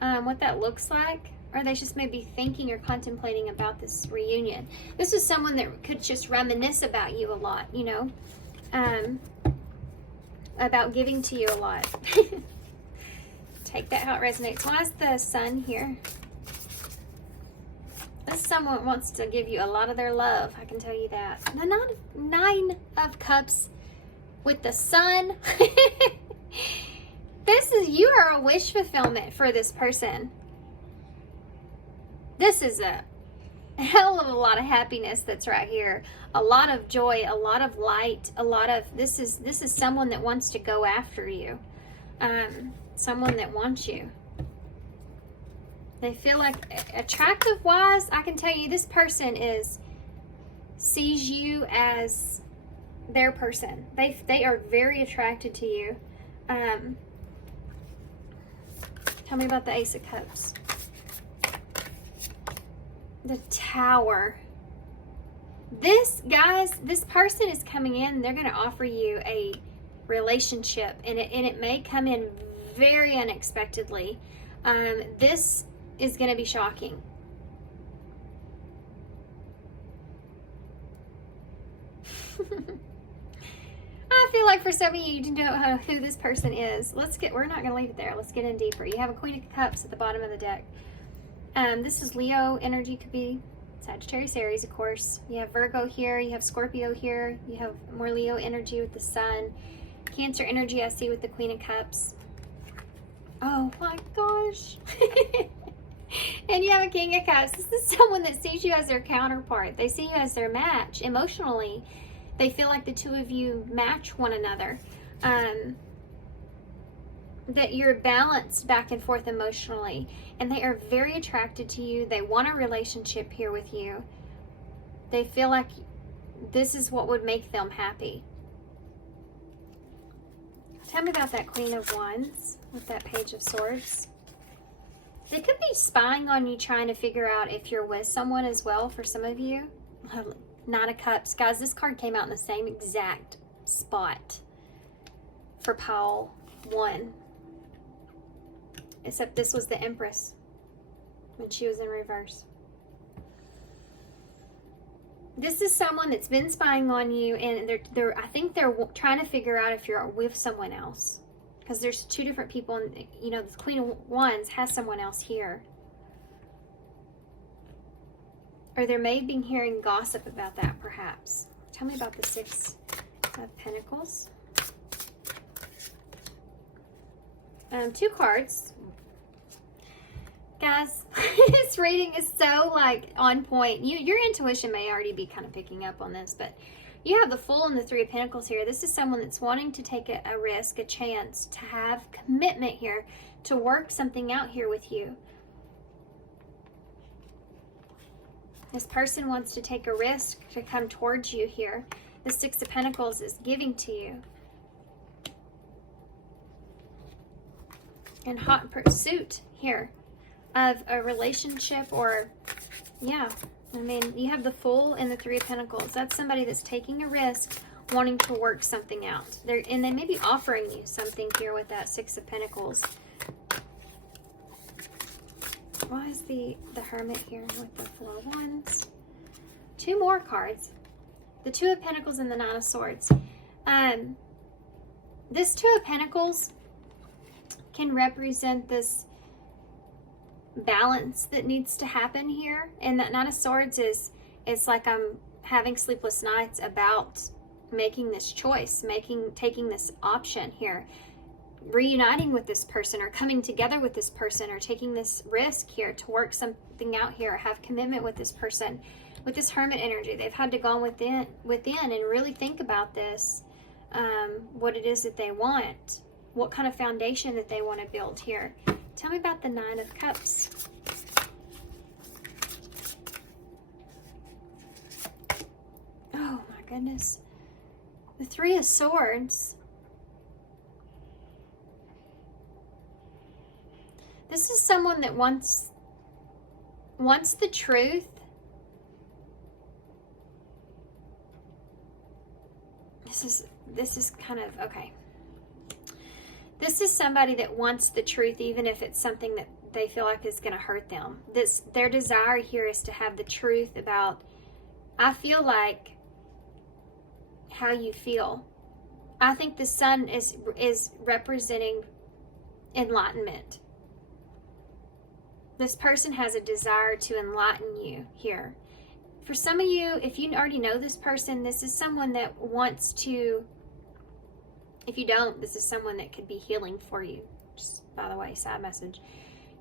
What that looks like. Or they just may be thinking or contemplating about this reunion. This is someone that could just reminisce about you a lot, you know. About giving to you a lot. Take that how it resonates. Why is the Sun here? This someone wants to give you a lot of their love. I can tell you that. The Nine of Cups with the Sun. You are a wish fulfillment for this person. This is a hell of a lot of happiness that's right here. A lot of joy, a lot of light, a lot of, this is someone that wants to go after you. Someone that wants you. They feel like, attractive wise, I can tell you this person sees you as their person. They are very attracted to you. Tell me about the Ace of Cups. The Tower. This, guys, this person is coming in. They're going to offer you a relationship, and it may come in very unexpectedly. This is going to be shocking. I feel like for some of you to know who this person is. We're not going to leave it there. Let's get in deeper. You have a Queen of Cups at the bottom of the deck. This is Leo energy, could be Sagittarius, Aries, of course. You have Virgo here. You have Scorpio here. You have more Leo energy with the Sun. Cancer energy I see with the Queen of Cups. Oh my gosh. And you have a King of Cups. This is someone that sees you as their counterpart. They see you as their match emotionally. They feel like the two of you match one another. That you're balanced back and forth emotionally. And they are very attracted to you. They want a relationship here with you. They feel like this is what would make them happy. Tell me about that Queen of Wands with that Page of Swords. They could be spying on you, trying to figure out if you're with someone as well for some of you. Nine of Cups. Guys, this card came out in the same exact spot for pile 1. Except this was the Empress when she was in reverse. This is someone that's been spying on you, and I think they're trying to figure out if you're with someone else. Because there's two different people, and you know, the Queen of Wands has someone else here. Or they may be hearing gossip about that, perhaps. Tell me about the Six of Pentacles. 2 cards. Guys, this reading is so like on point. Your intuition may already be kind of picking up on this, but you have the Fool and the 3 of Pentacles here. This is someone that's wanting to take a risk, a chance to have commitment here, to work something out here with you. This person wants to take a risk to come towards you here. The 6 of Pentacles is giving to you. And hot pursuit here of a relationship, or yeah, I mean, you have the Fool and the 3 of Pentacles. That's somebody that's taking a risk, wanting to work something out. And they may be offering you something here with that 6 of Pentacles. Why is the Hermit here with the 4 of Wands? 2 more cards. The Two of Pentacles and the Nine of Swords. This Two of Pentacles can represent this balance that needs to happen here. And that Nine of Swords is like I'm having sleepless nights about making this choice, taking this option here, reuniting with this person, or coming together with this person, or taking this risk here to work something out here, or have commitment with this person. With this Hermit energy, they've had to go within and really think about this, what it is that they want, what kind of foundation that they want to build here. Tell me about the Nine of Cups. Oh my goodness. The Three of Swords. This is someone that wants the truth. This is kind of, okay. This is somebody that wants the truth, even if it's something that they feel like is going to hurt them. Their desire here is to have the truth about, I feel like, how you feel. I think the sun is representing enlightenment. This person has a desire to enlighten you here. For some of you, if you already know this person, this is someone that wants to, if you don't, this is someone that could be healing for you. Just, by the way, side message.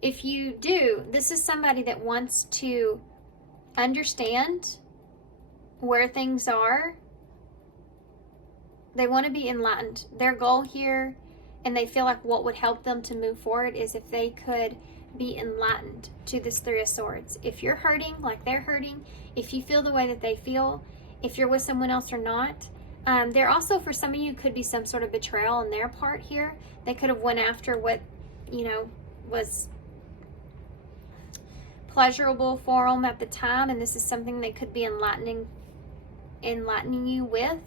If you do, this is somebody that wants to understand where things are. They want to be enlightened. Their goal here, and they feel like what would help them to move forward, is if they could be enlightened to this Three of Swords. If you're hurting like they're hurting, if you feel the way that they feel, if you're with someone else or not. There also, for some of you, could be some sort of betrayal on their part here. They could have went after what, was pleasurable for them at the time, and this is something they could be enlightening you with.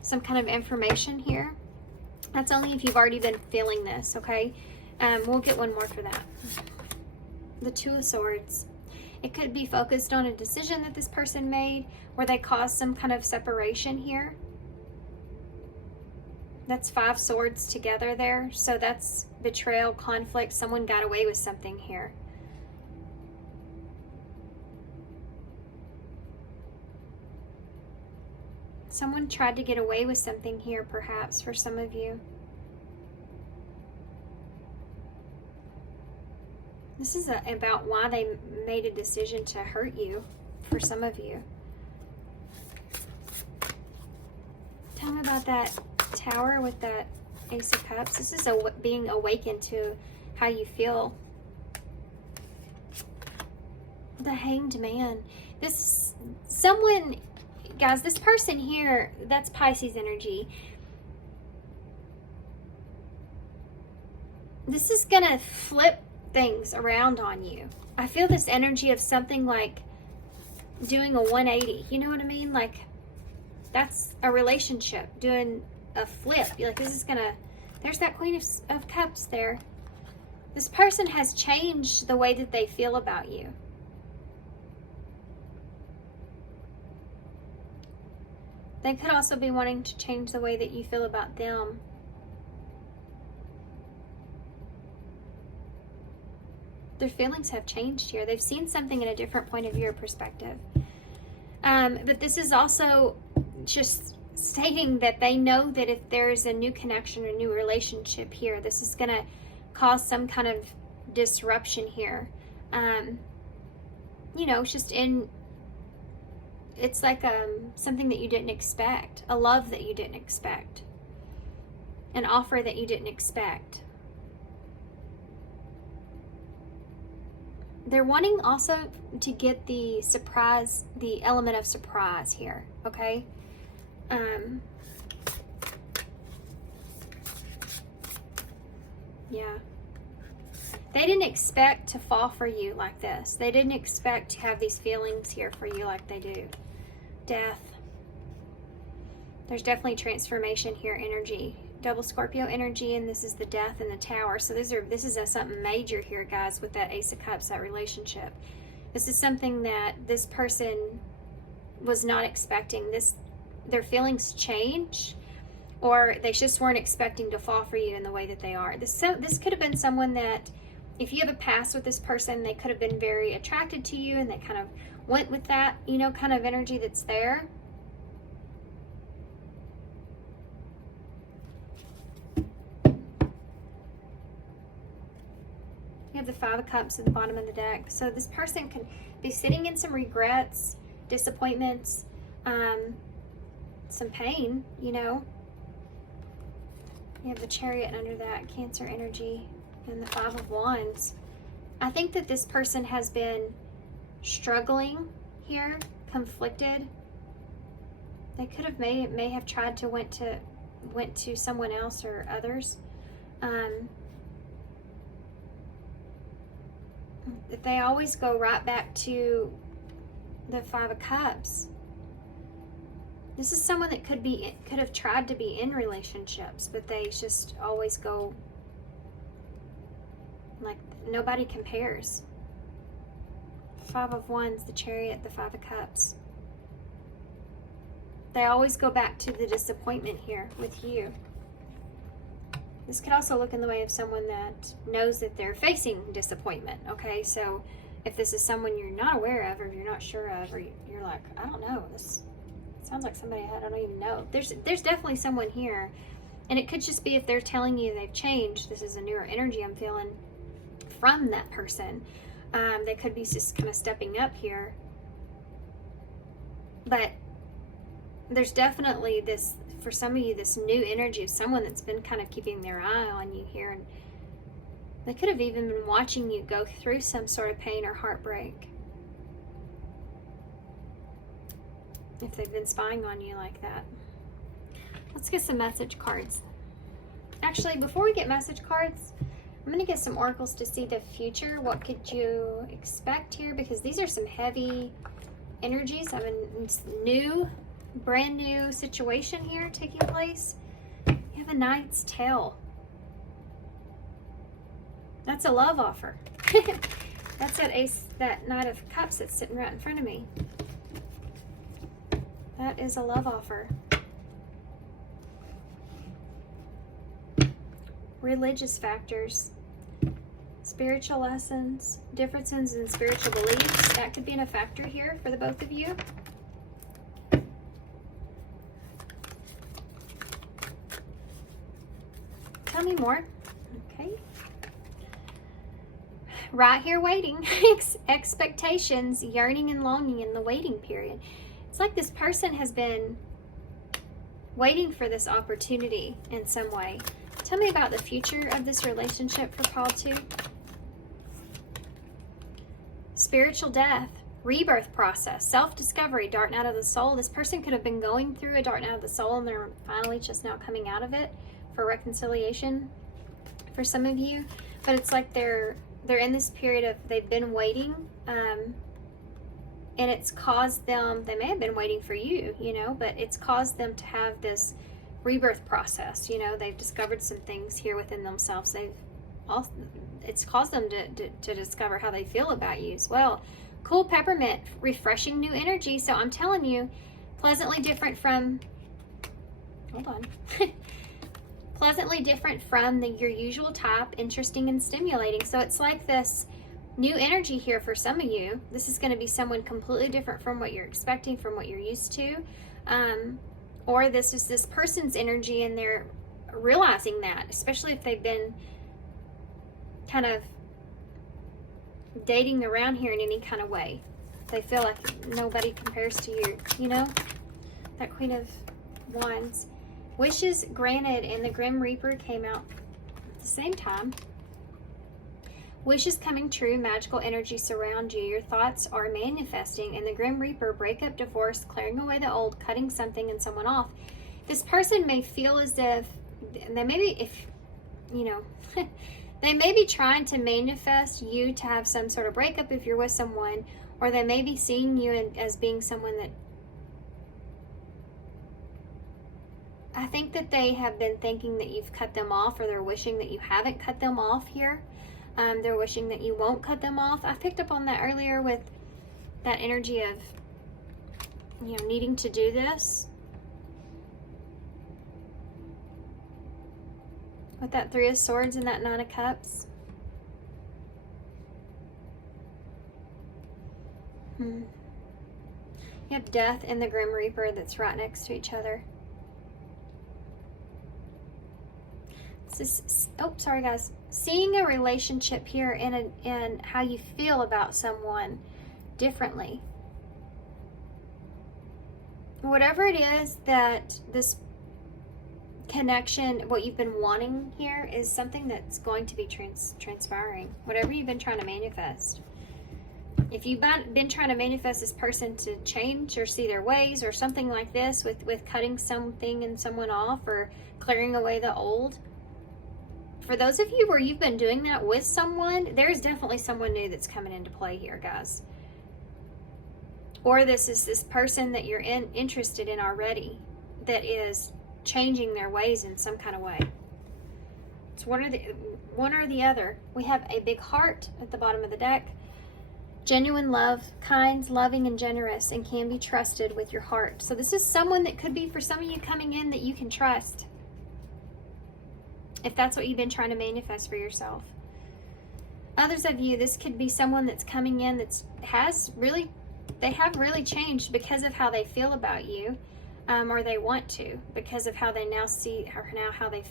Some kind of information here. That's only if you've already been feeling this, okay? We'll get one more for that. The Two of Swords. It could be focused on a decision that this person made where they caused some kind of separation here. That's 5 swords together there. So that's betrayal, conflict. Someone got away with something here. Someone tried to get away with something here, perhaps, for some of you. This is about why they made a decision to hurt you, for some of you. Tell me about that Tower with that Ace of Cups. This is being awakened to how you feel. The Hanged Man. This is someone, guys, this person here, that's Pisces energy. This is going to flip things around on you. I feel this energy of something like doing a 180. You know what I mean? Like, that's a relationship doing a flip. You're like, this is gonna, there's that Queen of Cups there. This person has changed the way that they feel about you. They could also be wanting to change the way that you feel about them. Their feelings have changed here. They've seen something in a different point of view or perspective. But this is also just stating that they know that if there's a new connection or new relationship here, this is going to cause some kind of disruption here. It's just it's like something that you didn't expect, a love that you didn't expect, an offer that you didn't expect. They're wanting also to get the surprise, the element of surprise here, okay? Yeah. They didn't expect to fall for you like this. They didn't expect to have these feelings here for you like they do. Death. There's definitely transformation here, energy. Double Scorpio energy, and this is the Death and the Tower. So this is something major here, guys, with that Ace of Cups, that relationship. This is something that this person was not expecting this, their feelings change, or they just weren't expecting to fall for you in the way that they are. This could have been someone that, if you have a past with this person, they could have been very attracted to you and they kind of went with that, you know, kind of energy that's there. You have the Five of Cups at the bottom of the deck. So this person can be sitting in some regrets, disappointments, some pain, you know. You have the Chariot under that, Cancer energy, and the Five of Wands. I think that this person has been struggling here, conflicted. They could have may have tried to went to someone else or others. They always go right back to the Five of Cups. This is someone that could have tried to be in relationships, but they just always go like nobody compares. Five of Wands, the Chariot, the Five of Cups. They always go back to the disappointment here with you. This could also look in the way of someone that knows that they're facing disappointment, okay? So if this is someone you're not aware of or you're not sure of, or you're like, I don't know, this sounds like somebody I don't even know. There's definitely someone here. And it could just be if they're telling you they've changed. This is a newer energy I'm feeling from that person. They could be just kind of stepping up here. But there's definitely this, for some of you, this new energy of someone that's been kind of keeping their eye on you here. And they could have even been watching you go through some sort of pain or heartbreak. If they've been spying on you like that. Let's get some message cards. Actually, before we get message cards, I'm going to get some oracles to see the future. What could you expect here? Because these are some heavy energies. I mean, brand new situation here taking place. You have a Knight's Tale. That's a love offer. That's that Knight of Cups that's sitting right in front of me. That is a love offer. Religious factors, spiritual lessons, differences in spiritual beliefs. That could be a factor here for the both of you. Tell me more. Okay. Right here waiting. Expectations, yearning and longing in the waiting period. It's like this person has been waiting for this opportunity in some way. Tell me about the future of this relationship for Paul too. Spiritual death, rebirth process, self-discovery, dark night of the soul. This person could have been going through a dark night of the soul and they're finally just now coming out of it for reconciliation for some of you. But it's like they're in this period of, they've been waiting, and it's caused them, they may have been waiting for you, you know, but it's caused them to have this rebirth process. You know, they've discovered some things here within themselves. It's caused them to discover how they feel about you as well. Cool peppermint, refreshing new energy. So I'm telling you, pleasantly different from, hold on, pleasantly different from your usual type, interesting and stimulating. So it's like this new energy here for some of you. This is going to be someone completely different from what you're expecting, from what you're used to. Or this is this person's energy and they're realizing that, especially if they've been kind of dating around here in any kind of way. They feel like nobody compares to you, you know? That Queen of Wands. Wishes granted and the Grim Reaper came out at the same time. Wishes coming true, magical energy surround you. Your thoughts are manifesting. And the Grim Reaper, breakup, divorce, clearing away the old, cutting something and someone off. This person may feel as if, they maybe, if, you know, they may be trying to manifest you to have some sort of breakup if you're with someone, or they may be seeing you as being someone that, I think that they have been thinking that you've cut them off, or they're wishing that you haven't cut them off here. They're wishing that you won't cut them off. I picked up on that earlier with that energy of you know, needing to do this. With that Three of Swords and that Nine of Cups. You have Death and the Grim Reaper that's right next to each other. This is, oh, sorry guys. Seeing a relationship here in how you feel about someone differently. Whatever it is that this connection, what you've been wanting here, is something that's going to be transpiring. Whatever you've been trying to manifest. If you've been trying to manifest this person to change or see their ways or something like this with cutting something and someone off or clearing away the old, for those of you where you've been doing that with someone, there's definitely someone new that's coming into play here, guys. Or this is this person that you're interested in already that is changing their ways in some kind of way. It's one or the other. We have a big heart at the bottom of the deck. Genuine love, kind, loving, and generous, and can be trusted with your heart. So this is someone that could be, for some of you coming in, that you can trust. If that's what you've been trying to manifest for yourself. Others of you, this could be someone that's coming in that they have really changed because of how they feel about you, or they want to, because of how they now see, or now how they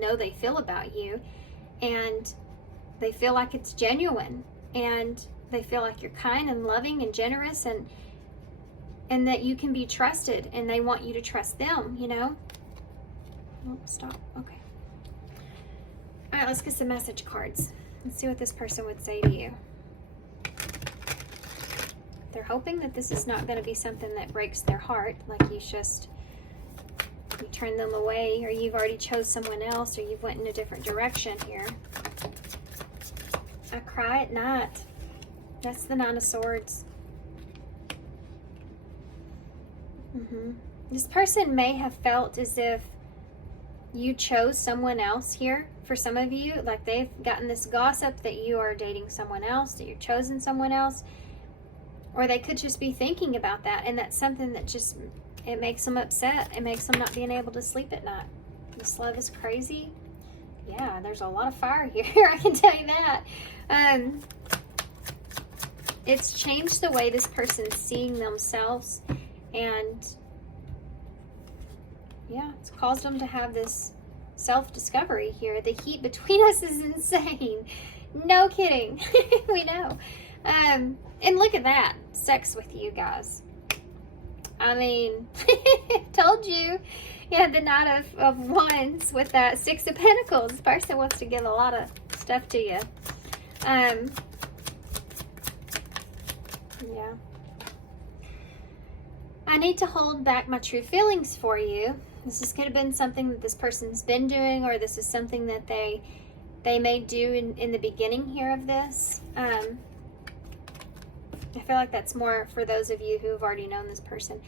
know they feel about you, and they feel like it's genuine, and they feel like you're kind and loving and generous, and that you can be trusted, and they want you to trust them, you know? Oh, stop. Okay. All right, let's get some message cards. Let's see what this person would say to you. They're hoping that this is not going to be something that breaks their heart, like you turn them away, or you've already chose someone else, or you've went in a different direction here. I cry at night. That's the Nine of Swords. This person may have felt as if you chose someone else here. For some of you, like they've gotten this gossip that you are dating someone else, that you've chosen someone else. Or they could just be thinking about that, and that's something that just, it makes them upset. It makes them not being able to sleep at night. This love is crazy. Yeah, there's a lot of fire here, I can tell you that. It's changed the way this person's seeing themselves, and yeah, it's caused them to have this self-discovery here. The heat between us is insane. No kidding. We know. And look at that. Sex with you guys. I mean, told you. You had the Knight of Wands with that Six of Pentacles. This person wants to give a lot of stuff to you. Yeah. I need to hold back my true feelings for you. This could have been something that this person's been doing, or this is something that they may do in the beginning here of this. I feel like that's more for those of you who have already known this person.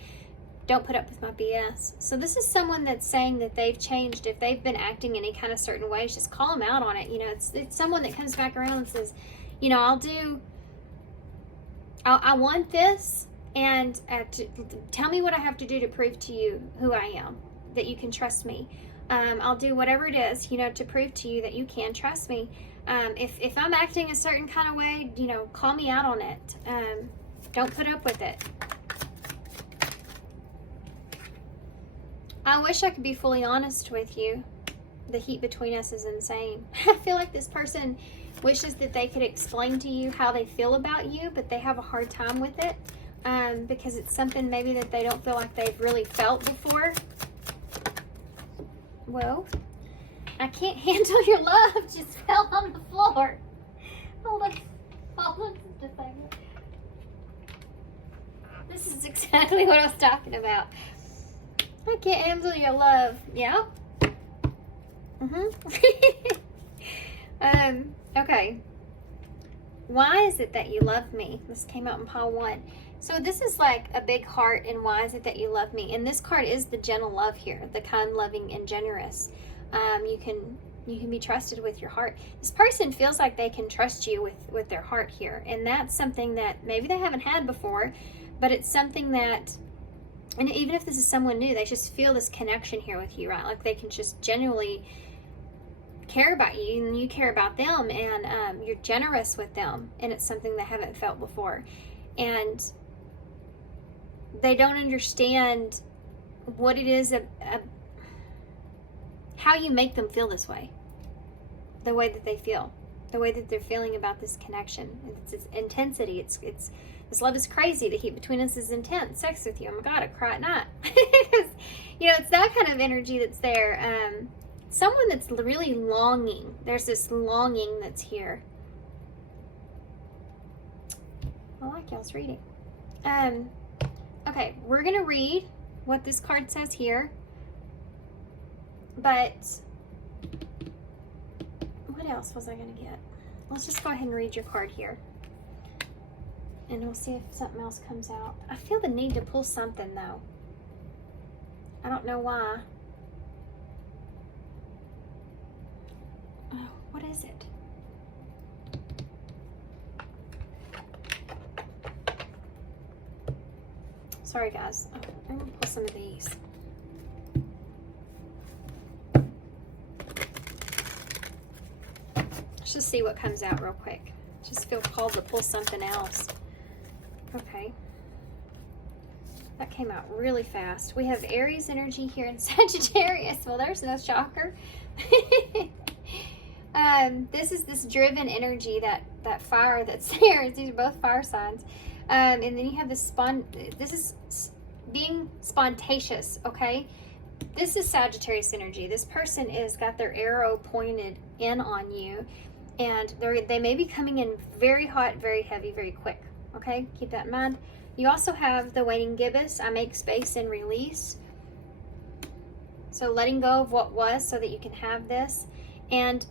Don't put up with my BS. So this is someone that's saying that they've changed. If they've been acting any kind of certain ways, just call them out on it. You know, it's someone that comes back around and says, you know, I want this, and tell me what I have to do to prove to you who I am, that you can trust me. I'll do whatever it is, you know, to prove to you that you can trust me. If I'm acting a certain kind of way, you know, call me out on it. Don't put up with it. I wish I could be fully honest with you. The heat between us is insane. I feel like this person wishes that they could explain to you how they feel about you, but they have a hard time with it, because it's something maybe that they don't feel like they've really felt before. Whoa. I can't handle your love just fell on the floor. Hold on just a second. This is exactly what I was talking about. I can't handle your love. Yeah? Okay. Why is it that you love me? This came out in pile 1. So this is like a big heart, and why is it that you love me? And this card is the gentle love here, the kind, loving, and generous. You can be trusted with your heart. This person feels like they can trust you with their heart here, and that's something that maybe they haven't had before, but it's something that And even if this is someone new, they just feel this connection here with you, right? Like they can just genuinely care about you, and you care about them, and you're generous with them, and it's something they haven't felt before. And they don't understand what it is, how you make them feel this way, the way that they feel, the way that they're feeling about this connection. It's its intensity. It's this love is crazy. The heat between us is intense. Sex with you, oh my God, I cry at night. It's that kind of energy that's there. Someone that's really longing. There's this longing that's here. I like y'all's reading. Okay, we're going to read what this card says here. But what else was I going to get? Let's just go ahead and read your card here. And we'll see if something else comes out. I feel the need to pull something, though. I don't know why. Oh, what is it? Sorry, guys. Oh, I'm going to pull some of these. Let's just see what comes out real quick. Just feel called to pull something else. Okay. That came out really fast. We have Aries energy here in Sagittarius. Well, there's no shocker. This is this driven energy, that fire that's there. These are both fire signs. And then you have this is being spontaneous, okay? This is Sagittarius energy. This person is got their arrow pointed in on you, and they may be coming in very hot, very heavy, very quick. Okay, keep that in mind. You also have the waning gibbous. I make space and release. So letting go of what was so that you can have this. And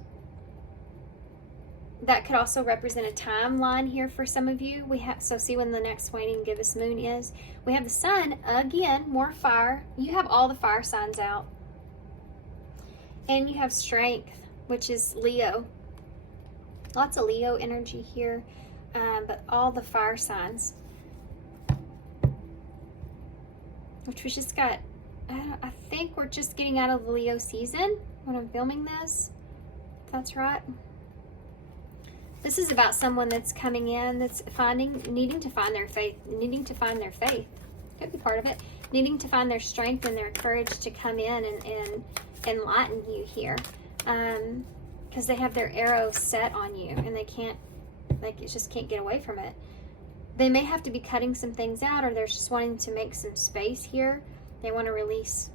that could also represent a timeline here for some of you. So see when the next waning gibbous moon is. We have the sun, again, more fire. You have all the fire signs out. And you have strength, which is Leo. Lots of Leo energy here. But all the fire signs, which we just got, I think we're just getting out of the Leo season when I'm filming this, if that's right. This is about someone that's coming in, that's needing to find their faith, could be part of it, needing to find their strength and their courage to come in and enlighten you here, because they have their arrow set on you, and they can't, it just can't get away from it. They may have to be cutting some things out, or they're just wanting to make some space here. They want to release.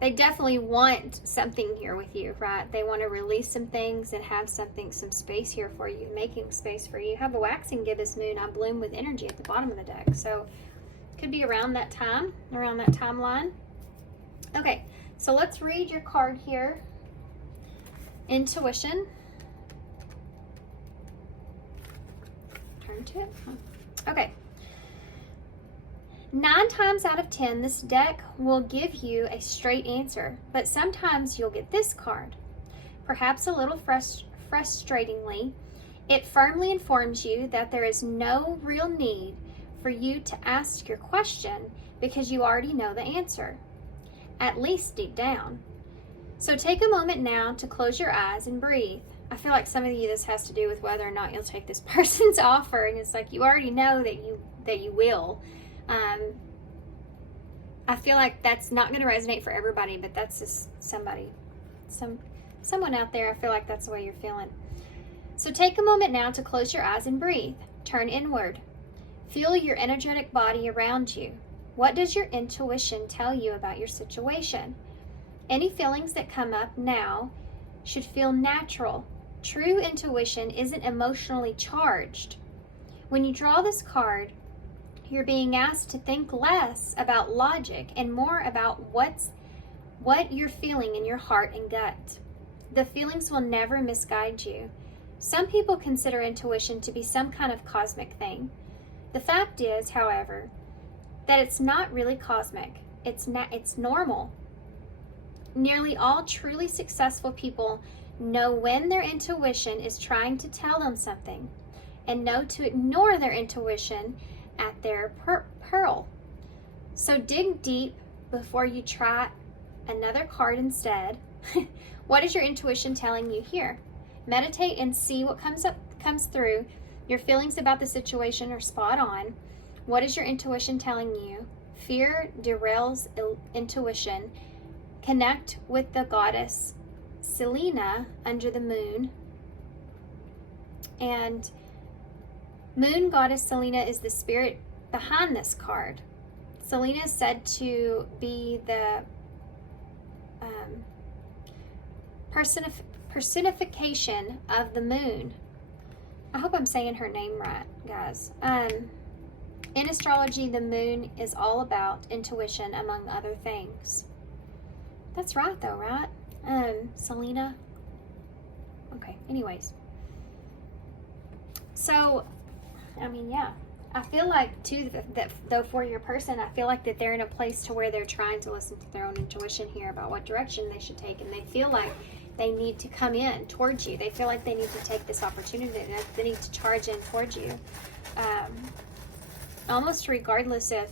They definitely want something here with you, right? They want to release some things and have some space here for you, making space for you. You have a waxing gibbous moon. I bloom with energy at the bottom of the deck. So it could be around that time, around that timeline. Okay, so let's read your card here. Intuition. Turn to it. Okay. 9 times out of 10, this deck will give you a straight answer, but sometimes you'll get this card. Perhaps a little frustratingly, it firmly informs you that there is no real need for you to ask your question because you already know the answer, at least deep down. So take a moment now to close your eyes and breathe. I feel like some of you, this has to do with whether or not you'll take this person's offer, and it's like you already know that you will. I feel like that's not going to resonate for everybody, but that's just someone out there. I feel like that's the way you're feeling. So take a moment now to close your eyes and breathe. Turn inward. Feel your energetic body around you. What does your intuition tell you about your situation? Any feelings that come up now should feel natural. True intuition isn't emotionally charged. When you draw this card, you're being asked to think less about logic and more about what you're feeling in your heart and gut. The feelings will never misguide you. Some people consider intuition to be some kind of cosmic thing. The fact is, however, that it's not really cosmic. It's normal. Nearly all truly successful people know when their intuition is trying to tell them something. and know to ignore their intuition at their peril. So dig deep before you try another card instead. What is your intuition telling you here? Meditate and see what comes through. Your feelings about the situation are spot on. What is your intuition telling you? Fear derails intuition. Connect with the goddess Selena under the moon. And moon goddess Selena is the spirit behind this card. Selena is said to be the personification of the moon. I hope I'm saying her name right, guys. In astrology, the moon is all about intuition, among other things. That's right, though, right? Selena. Okay, anyways. So, I mean, yeah. I feel like, too, that though for your person, I feel like that they're in a place to where they're trying to listen to their own intuition here about what direction they should take, and they feel like they need to come in towards you. They feel like they need to take this opportunity, and they need to charge in towards you. Almost regardless if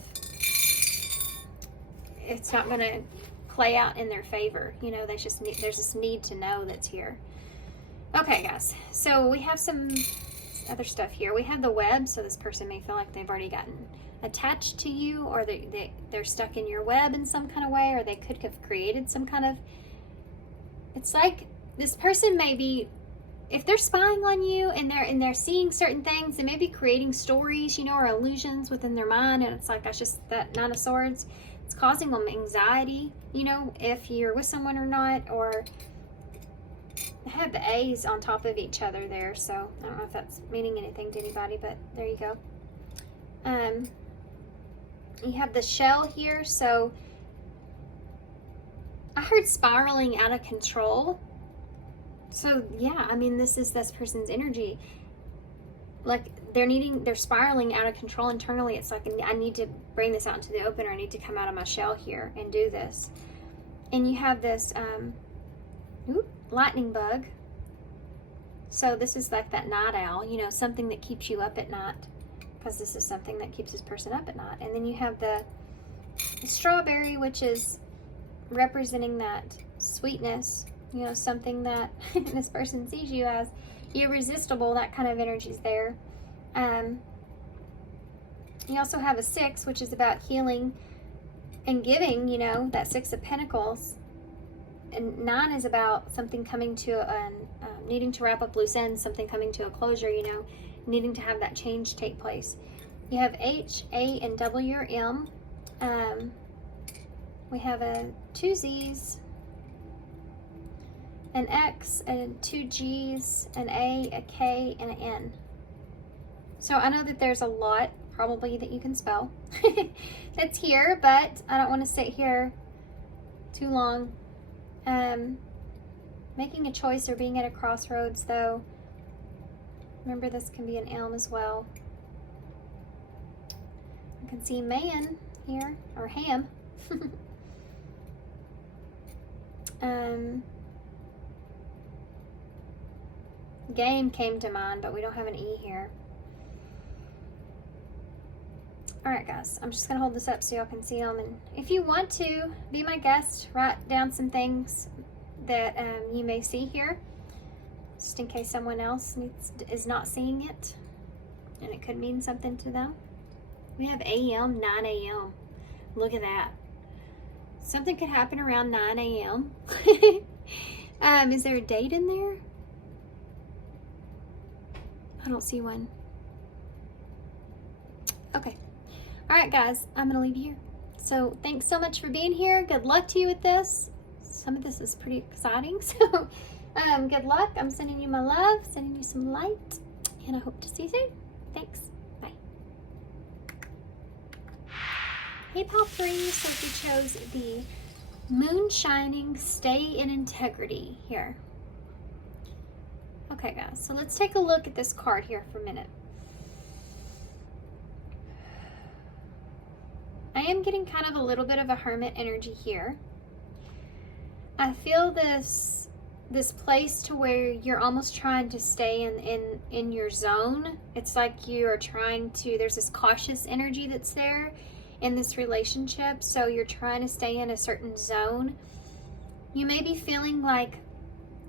it's not going to play out in their favor. You know, there's this need to know that's here. Okay, guys. So we have some other stuff here. We have the web, so this person may feel like they've already gotten attached to you, or they're stuck in your web in some kind of way, or they could have created some kind of... It's like this person may be, if they're spying on you and they're seeing certain things, they may be creating stories, you know, or illusions within their mind, and it's like that's just that Nine of Swords. It's causing them anxiety, you know, if you're with someone or not, or I have the A's on top of each other there, so I don't know if that's meaning anything to anybody, but there you go. You have the shell here, so I heard spiraling out of control. So yeah, I mean, this is this person's energy. Like they're spiraling out of control internally. It's like, I need to bring this out into the open, or I need to come out of my shell here and do this. And you have this lightning bug. So this is like that night owl, you know, something that keeps you up at night, because this is something that keeps this person up at night. And then you have the strawberry, which is representing that sweetness, you know, something that this person sees you as irresistible. That kind of energy is there. You also have a 6, which is about healing and giving, you know, that 6 of Pentacles. And 9 is about something coming to needing to wrap up loose ends, something coming to a closure, you know, needing to have that change take place. You have H, A, and W or M. We have 2 Z's, an X, and 2 G's, an A, a K, and an N. So I know that there's a lot probably that you can spell that's here, but I don't want to sit here too long. Making a choice or being at a crossroads, though. Remember, this can be an M as well. You can see man here, or ham. Game came to mind, but we don't have an E here. Alright, guys, I'm just going to hold this up so y'all can see them. And if you want to be my guest, write down some things that you may see here, just in case someone else is not seeing it, and it could mean something to them. We have AM, 9 a.m. Look at that. Something could happen around 9 a.m. Is there a date in there? I don't see one. Okay. Alright, guys, I'm going to leave you here. So thanks so much for being here. Good luck to you with this. Some of this is pretty exciting. So good luck. I'm sending you my love, sending you some light, and I hope to see you soon. Thanks. Bye. Hey, pal free. So if you chose the Moon Shining, Stay in Integrity here. Okay, guys, so let's take a look at this card here for a minute. I am getting kind of a little bit of a hermit energy here. I feel this this place to where you're almost trying to stay in your zone. It's like you are trying to, there's this cautious energy that's there in this relationship, so you're trying to stay in a certain zone. You may be feeling like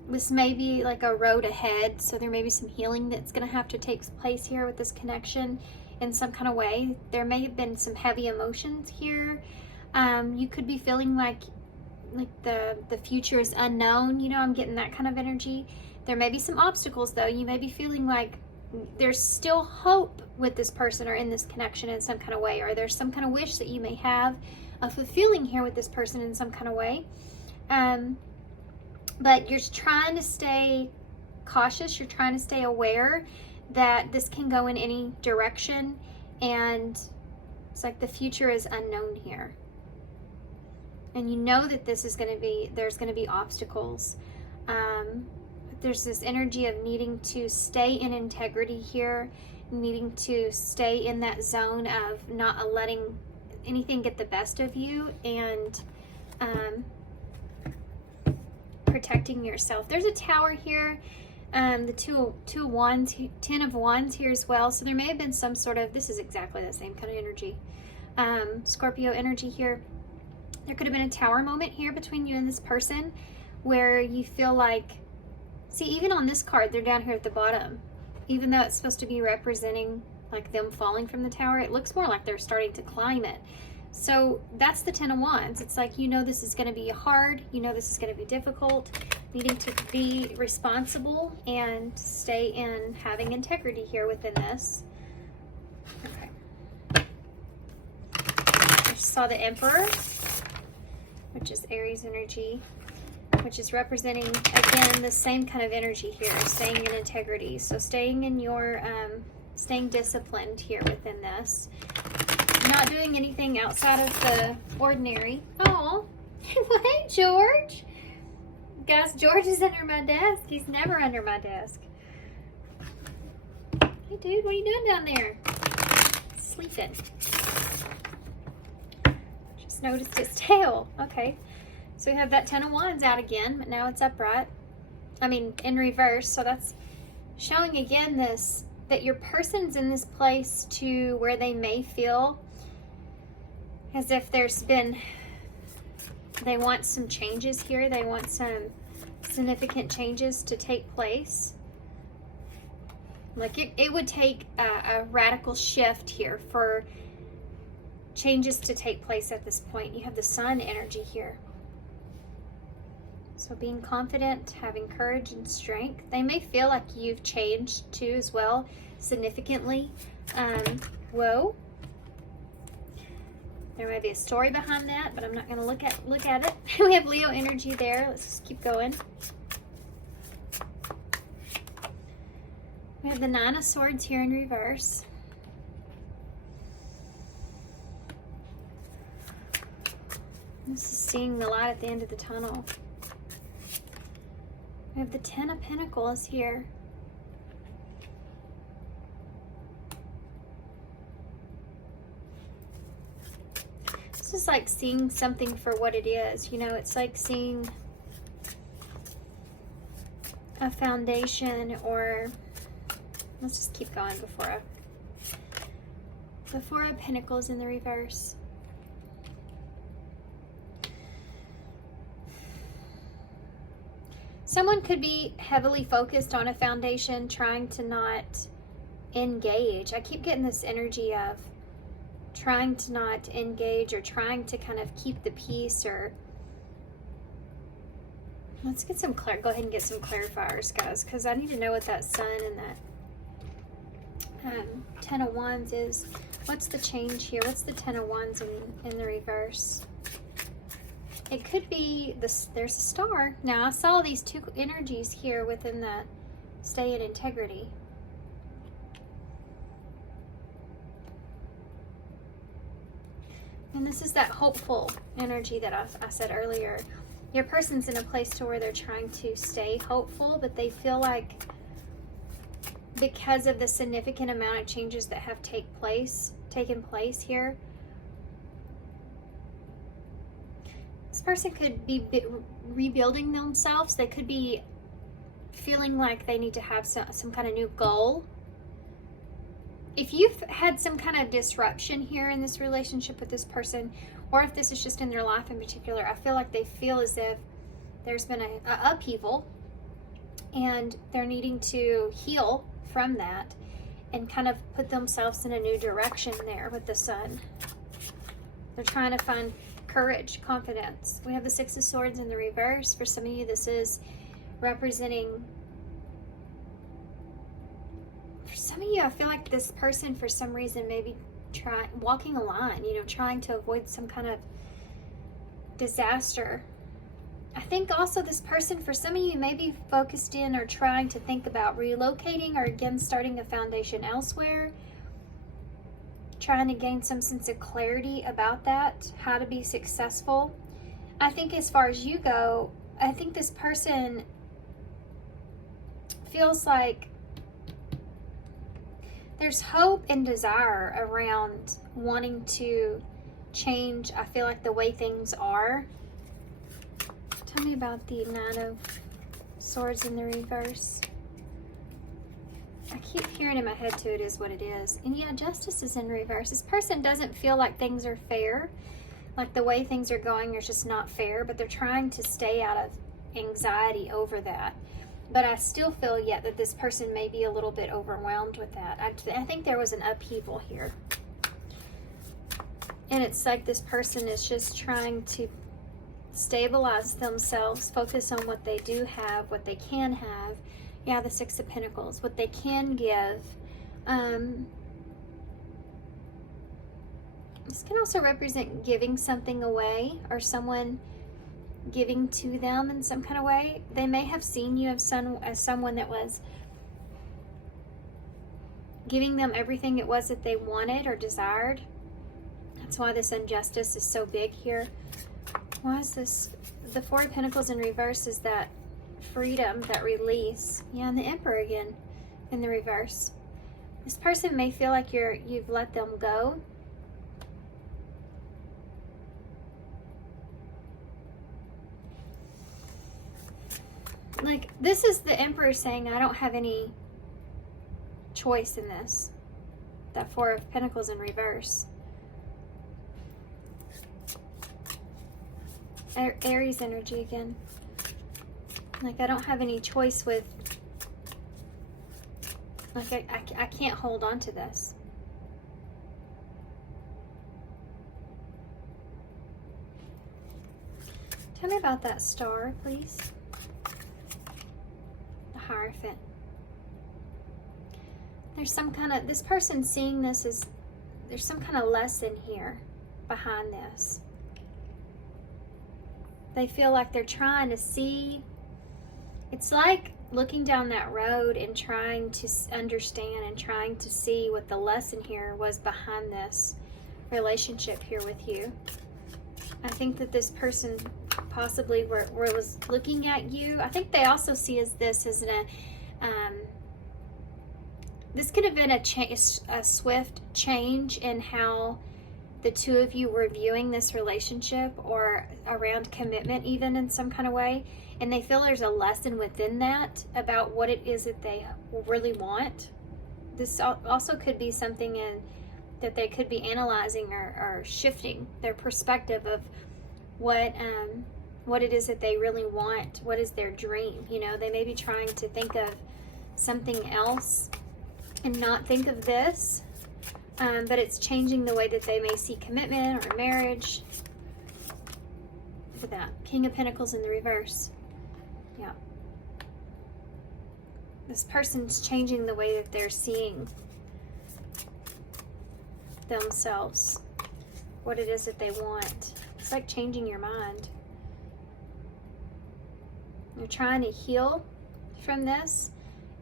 this may be like a road ahead, so there may be some healing that's going to have to take place here with this connection in some kind of way. There may have been some heavy emotions here. You could be feeling like the future is unknown. You know, I'm getting that kind of energy. There may be some obstacles though. You may be feeling like there's still hope with this person or in this connection in some kind of way, or there's some kind of wish that you may have of fulfilling here with this person in some kind of way. But you're trying to stay cautious. You're trying to stay aware that this can go in any direction, and it's like the future is unknown here. And you know that this is going to be, there's going to be obstacles. There's this energy of needing to stay in integrity here, needing to stay in that zone of not letting anything get the best of you, and protecting yourself. There's a tower here, the two of wands, 10 of wands here as well. So there may have been some sort of, this is exactly the same kind of energy, Scorpio energy here. There could have been a tower moment here between you and this person where you feel like, see, even on this card, they're down here at the bottom. Even though it's supposed to be representing like them falling from the tower, it looks more like they're starting to climb it. So that's the 10 of wands. It's like, you know, this is going to be hard. You know, this is going to be difficult. Needing to be responsible and stay in having integrity here within this. Okay. I just saw the Emperor, which is Aries energy, which is representing, again, the same kind of energy here, staying in integrity. So staying in your, staying disciplined here within this. Not doing anything outside of the ordinary. Oh, hey, George. Guys, George is under my desk. He's never under my desk. Hey, dude, what are you doing down there? Sleeping. Just noticed his tail. Okay. So we have that 10 of wands out again, but now it's upright. I mean, in reverse. So that's showing again this, that your person's in this place to where they may feel as if there's been, they want some changes here. They want some significant changes to take place. Like it would take a radical shift here for changes to take place at this point. You have the sun energy here. So being confident, having courage and strength. They may feel like you've changed too as well, significantly. Whoa. There might be a story behind that, but I'm not going to look at it. We have Leo energy there. Let's just keep going. We have the 9 of swords here in reverse. This is seeing the light at the end of the tunnel. We have the 10 of pentacles here. This is like seeing something for what it is. You know, it's like seeing a foundation, or let's just keep going before the 4 of pentacles in the reverse. Someone could be heavily focused on a foundation, trying to not engage. I keep getting this energy of trying to not engage, or trying to kind of keep the peace, or let's get some go ahead and get some clarifiers, guys, because I need to know what that sun and that 10 of wands is. What's the change here? What's the 10 of wands in the reverse? It could be this. There's a star. Now I saw these two energies here within the stay in integrity. And this is that hopeful energy that I said earlier. Your person's in a place to where they're trying to stay hopeful, but they feel like because of the significant amount of changes that have taken place here, This person could be rebuilding themselves. They could be feeling like they need to have some kind of new goal. If you've had some kind of disruption here in this relationship with this person, or if this is just in their life in particular, I feel like they feel as if there's been a upheaval and they're needing to heal from that and kind of put themselves in a new direction there with the Sun. They're trying to find courage, confidence. We have the Six of Swords in the reverse. For some of you, this is representing, for some of you, I feel like this person for some reason maybe walking a line, you know, trying to avoid some kind of disaster. I think also this person, for some of you, may be focused in or trying to think about relocating or again starting a foundation elsewhere, trying to gain some sense of clarity about that, how to be successful. I think as far as you go, I think this person feels like there's hope and desire around wanting to change, I feel like, the way things are. Tell me about the Nine of Swords in the reverse. I keep hearing in my head too, it is what it is. And yeah, Justice is in reverse. This person doesn't feel like things are fair. Like the way things are going is just not fair, but they're trying to stay out of anxiety over that. But I still feel yet that this person may be a little bit overwhelmed with that. I think there was an upheaval here. And it's like this person is just trying to stabilize themselves, focus on what they do have, what they can have. Yeah, the Six of Pentacles, what they can give. This can also represent giving something away or someone giving to them in some kind of way. They may have seen you as someone that was giving them everything it was that they wanted or desired. That's why this injustice is so big here. Why is this? The Four of Pentacles in reverse is that freedom, that release. Yeah, and the Emperor again in the reverse. This person may feel like you've let them go. Like, this is the Emperor saying, I don't have any choice in this. That Four of Pentacles in reverse. Aries energy again. Like, I don't have any choice with, like, I can't hold on to this. Tell me about that star, please. The Hierophant. There's some kind of, this person seeing this as, there's some kind of lesson here behind this. They feel like they're trying to see. It's like looking down that road and trying to understand and trying to see what the lesson here was behind this relationship here with you. I think that this person possibly was looking at you. I think they also see this as this could have been a swift change in how the two of you were viewing this relationship, or around commitment even in some kind of way, and they feel there's a lesson within that about what it is that they really want. This also could be something that they could be analyzing or shifting their perspective of what it is that they really want, what is their dream. You know, they may be trying to think of something else and not think of this. But it's changing the way that they may see commitment or marriage. Look at that. King of Pentacles in the reverse. Yeah. This person's changing the way that they're seeing themselves. What it is that they want. It's like changing your mind. You're trying to heal from this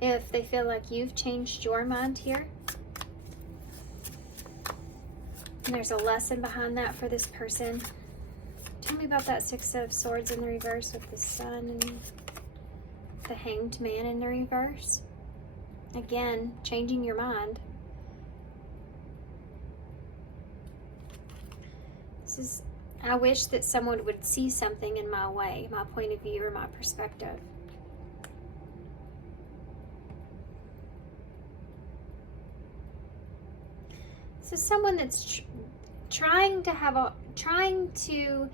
if they feel like you've changed your mind here. And there's a lesson behind that for this person. Tell me about that Six of Swords in the reverse with the Sun and the Hanged Man in the reverse. Again, changing your mind. I wish that someone would see something in my way, my point of view, or my perspective. This is someone that's trying to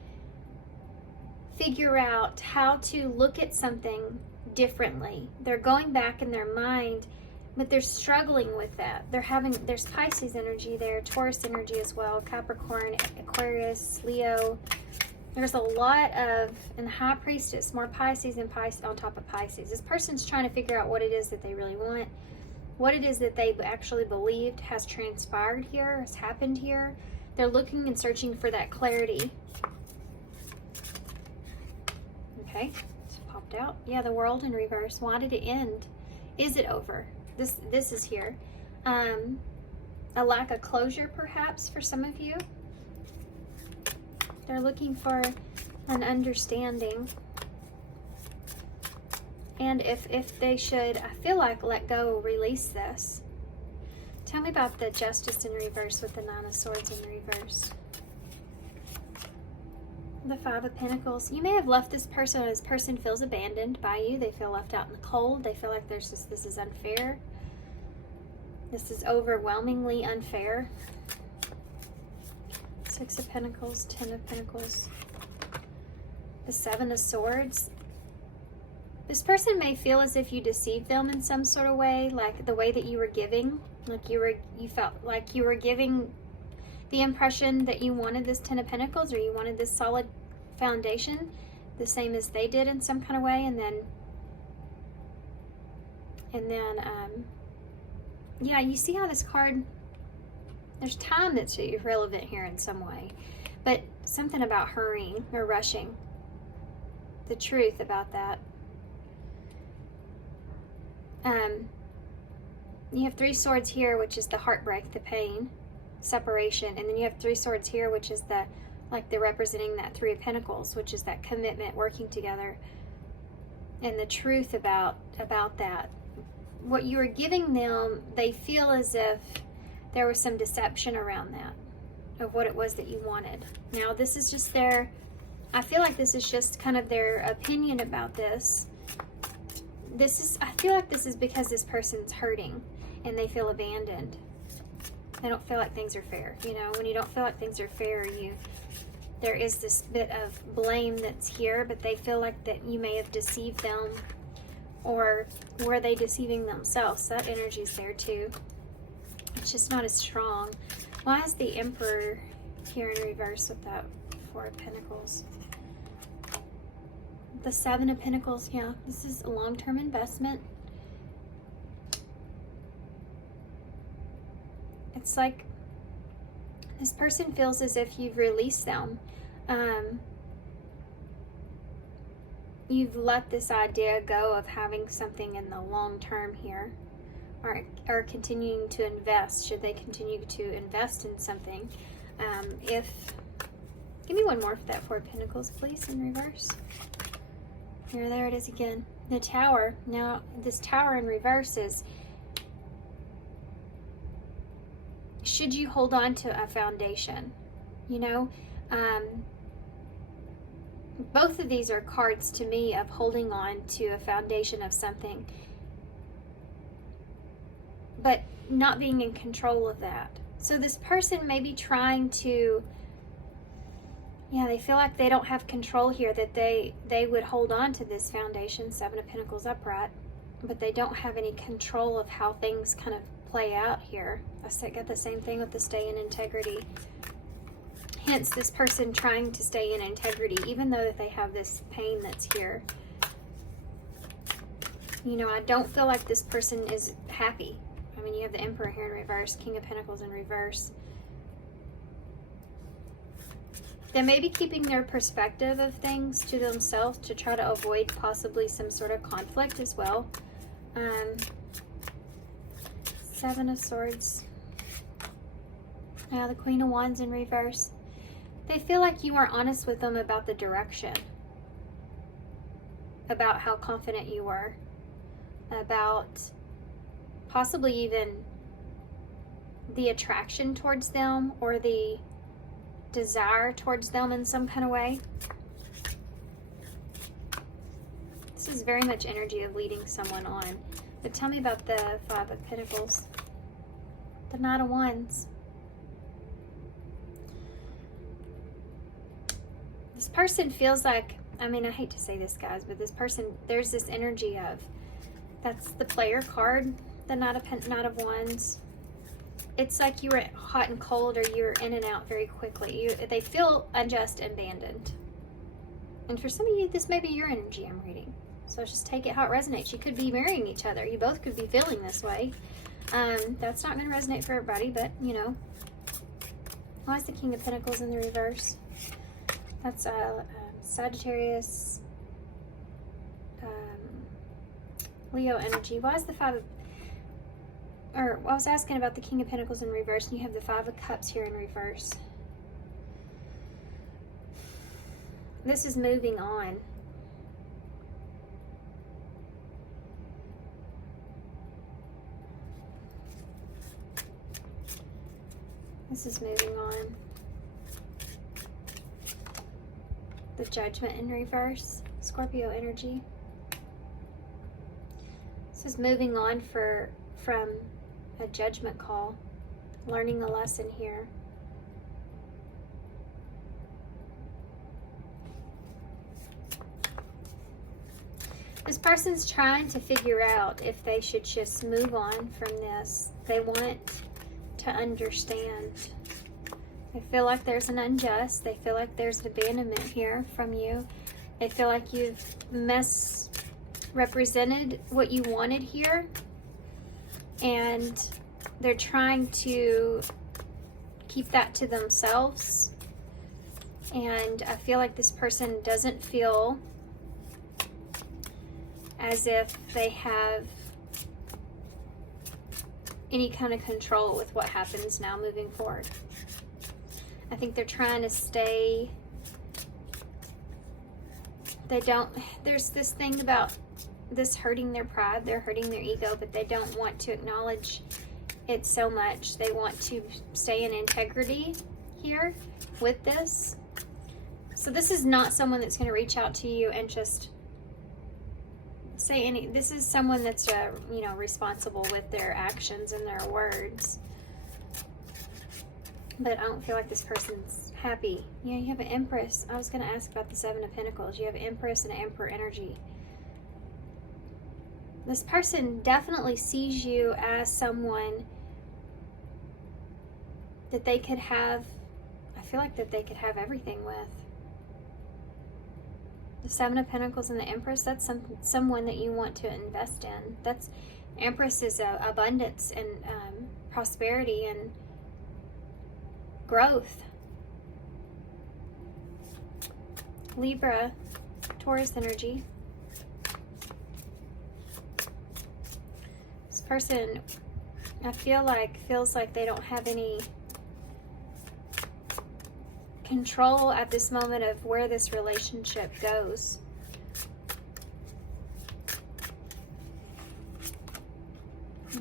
figure out how to look at something differently. They're going back in their mind, but they're struggling with that. There's Pisces energy there, Taurus energy as well, Capricorn, Aquarius, Leo. There's a lot of, and High Priestess, more Pisces and Pisces on top of Pisces. This person's trying to figure out what it is that they really want, what it is that they actually believed has transpired here, has happened here. They're looking and searching for that clarity. Okay, it's popped out. Yeah, the World in reverse. Why did it end? Is it over? This is here. A lack of closure, perhaps, for some of you. They're looking for an understanding. And if they should, I feel like, let go, release this. Tell me about the Justice in reverse with the Nine of Swords in reverse. The Five of Pentacles. You may have left this person, or this person feels abandoned by you. They feel left out in the cold. They feel like this is unfair. This is overwhelmingly unfair. Six of Pentacles, Ten of Pentacles. The Seven of Swords. This person may feel as if you deceived them in some sort of way, like the way that you were giving. Like you felt like you were giving the impression that you wanted this Ten of Pentacles, or you wanted this solid foundation, the same as they did in some kind of way, and then yeah, you see how this card, there's time that's irrelevant here in some way, but something about hurrying or rushing, the truth about that. You have Three Swords here, which is the heartbreak, the pain, separation, and then you have Three Swords here, which is the, like, they're representing that Three of Pentacles, which is that commitment, working together, and the truth about that. What you are giving them, they feel as if there was some deception around that, of what it was that you wanted. Now, this is just their, I feel like this is just kind of their opinion about this. I feel like this is because this person's hurting and they feel abandoned. They don't feel like things are fair. You know, when you don't feel like things are fair, there is this bit of blame that's here, but they feel like that you may have deceived them, or were they deceiving themselves? That energy is there too. It's just not as strong. Why is the Emperor here in reverse with that Four of Pentacles? The Seven of Pentacles, yeah, this is a long-term investment. It's like this person feels as if you've released them. You've let this idea go of having something in the long term here, or continuing to invest. Should they continue to invest in something? Give me one more for that Four of Pentacles, please, in reverse. Here, there it is again. The Tower. Now, this Tower in reverse is, should you hold on to a foundation? You know, both of these are cards to me of holding on to a foundation of something, but not being in control of that. So this person may be trying to, yeah, they feel like they don't have control here, that they would hold on to this foundation, Seven of Pentacles upright, but they don't have any control of how things kind of play out here. I got the same thing with the stay in integrity. Hence, this person trying to stay in integrity, even though they have this pain that's here. You know, I don't feel like this person is happy. I mean, you have the Emperor here in reverse, King of Pentacles in reverse. They may be keeping their perspective of things to themselves to try to avoid possibly some sort of conflict as well. Seven of Swords. Now the Queen of Wands in reverse. They feel like you aren't honest with them about the direction, about how confident you were, about possibly even the attraction towards them, or the desire towards them in some kind of way. This is very much energy of leading someone on. But tell me about the Five of Pentacles. The Knight of Wands. This person feels like, I mean, I hate to say this, guys, but this person, there's this energy of, that's the player card, the Knight of Wands. It's like you were hot and cold, or you're in and out very quickly. They feel unjust and abandoned. And for some of you, this may be your energy I'm reading. So just take it how it resonates. You could be marrying each other. You both could be feeling this way. That's not going to resonate for everybody, but, you know. Why is the King of Pentacles in the reverse? That's Sagittarius, Leo energy. Why is the I was asking about the King of Pentacles in reverse, and you have the Five of Cups here in reverse. This is moving on. This is moving on. The Judgment in reverse, Scorpio energy. This is moving on from a judgment call, learning a lesson here. This person's trying to figure out if they should just move on from this. They want to understand. They feel like there's an unjust. They feel like there's an abandonment here from you. They feel like you've misrepresented what you wanted here. And they're trying to keep that to themselves. And I feel like this person doesn't feel as if they have any kind of control with what happens now moving forward. I think they're trying to stay, there's this thing about this hurting their pride, they're hurting their ego, but they don't want to acknowledge it so much. They want to stay in integrity here with this. So this is not someone that's going to reach out to you and just say any, this is someone that's, responsible with their actions and their words. But I don't feel like this person's happy. Yeah, you have an Empress. I was going to ask about the Seven of Pentacles. You have Empress and Emperor energy. This person definitely sees you as someone that they could have, I feel like that they could have everything with. The Seven of Pentacles and the Empress, that's someone that you want to invest in. That's, Empress is abundance and prosperity and growth. Libra, Taurus energy. This person, I feel like, feels like they don't have any control at this moment of where this relationship goes.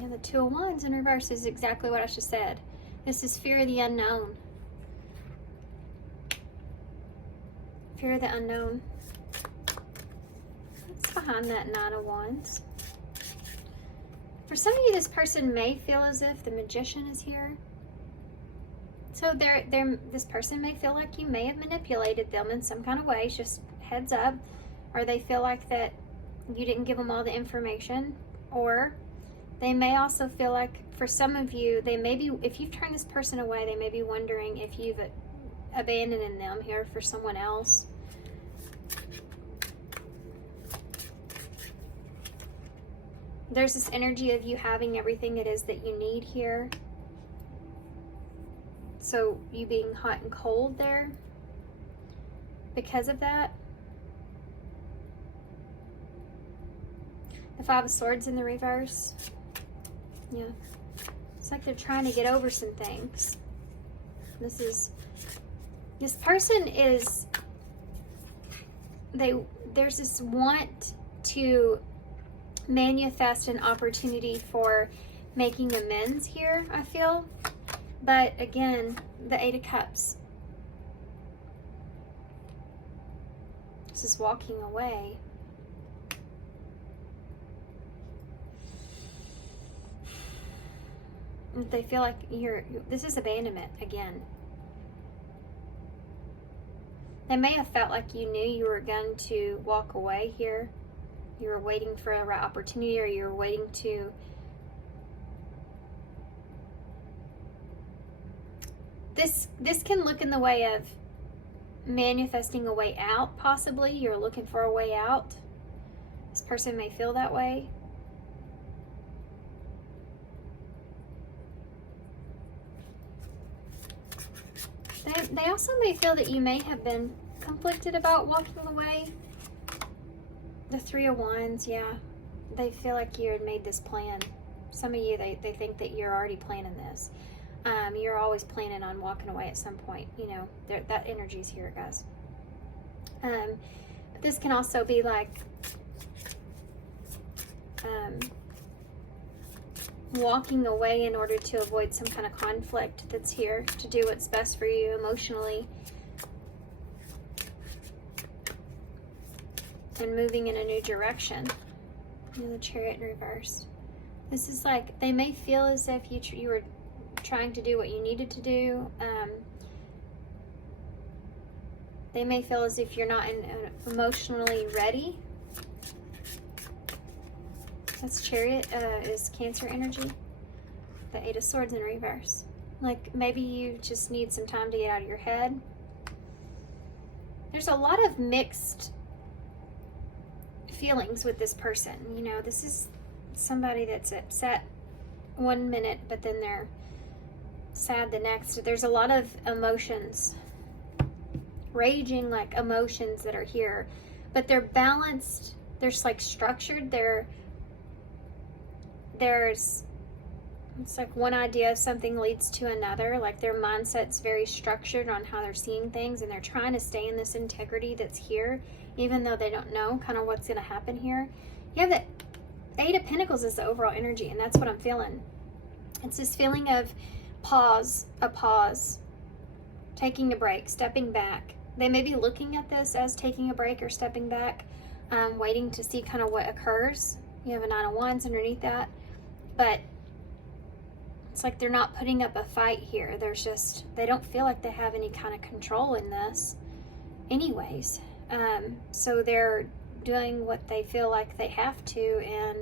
Yeah, the Two of Wands in reverse is exactly what I just said. This is fear of the unknown. Fear of the unknown. What's behind that Nine of Wands? For some of you, this person may feel as if the Magician is here. So this person may feel like you may have manipulated them in some kind of way, just heads up. Or they feel like that you didn't give them all the information. Or they may also feel like, for some of you, they may be, if you've turned this person away, they may be wondering if you've abandoned them here for someone else. There's this energy of you having everything it is that you need here. So you being hot and cold there because of that. The Five of Swords in the reverse. Yeah. It's like they're trying to get over some things. This person is, there's this want to manifest an opportunity for making amends here, I feel. But again, the Eight of Cups. This is walking away. They feel like this is abandonment again. They may have felt like you knew you were going to walk away here. You were waiting for a right opportunity, or you were waiting to this can look in the way of manifesting a way out, possibly. You're looking for a way out. This person may feel that way. They also may feel that you may have been conflicted about walking away. The Three of Wands, yeah. They feel like you had made this plan. Some of you, they think that you're already planning this. You're always planning on walking away at some point. You know, that energy's here, guys. But this can also be like walking away in order to avoid some kind of conflict that's here, to do what's best for you emotionally, and moving in a new direction. And the Chariot in reverse. This is like, they may feel as if you were trying to do what you needed to do. They may feel as if you're not emotionally ready. That's Chariot is Cancer energy. The Eight of Swords in reverse. Like maybe you just need some time to get out of your head. There's a lot of mixed feelings with this person. You know, this is somebody that's upset one minute, but then they're sad the next. There's a lot of emotions, raging like emotions that are here, but they're balanced. They're like structured. It's like one idea of something leads to another. Like their mindset's very structured on how they're seeing things, and they're trying to stay in this integrity that's here, even though they don't know kind of what's going to happen here. You have that Eight of Pentacles is the overall energy, and that's what I'm feeling. It's this feeling of a pause, taking a break, stepping back. They may be looking at this as taking a break or stepping back, waiting to see kind of what occurs. You have a Nine of Wands underneath that, but it's like they're not putting up a fight here. They don't feel like they have any kind of control in this anyways. So they're doing what they feel like they have to, and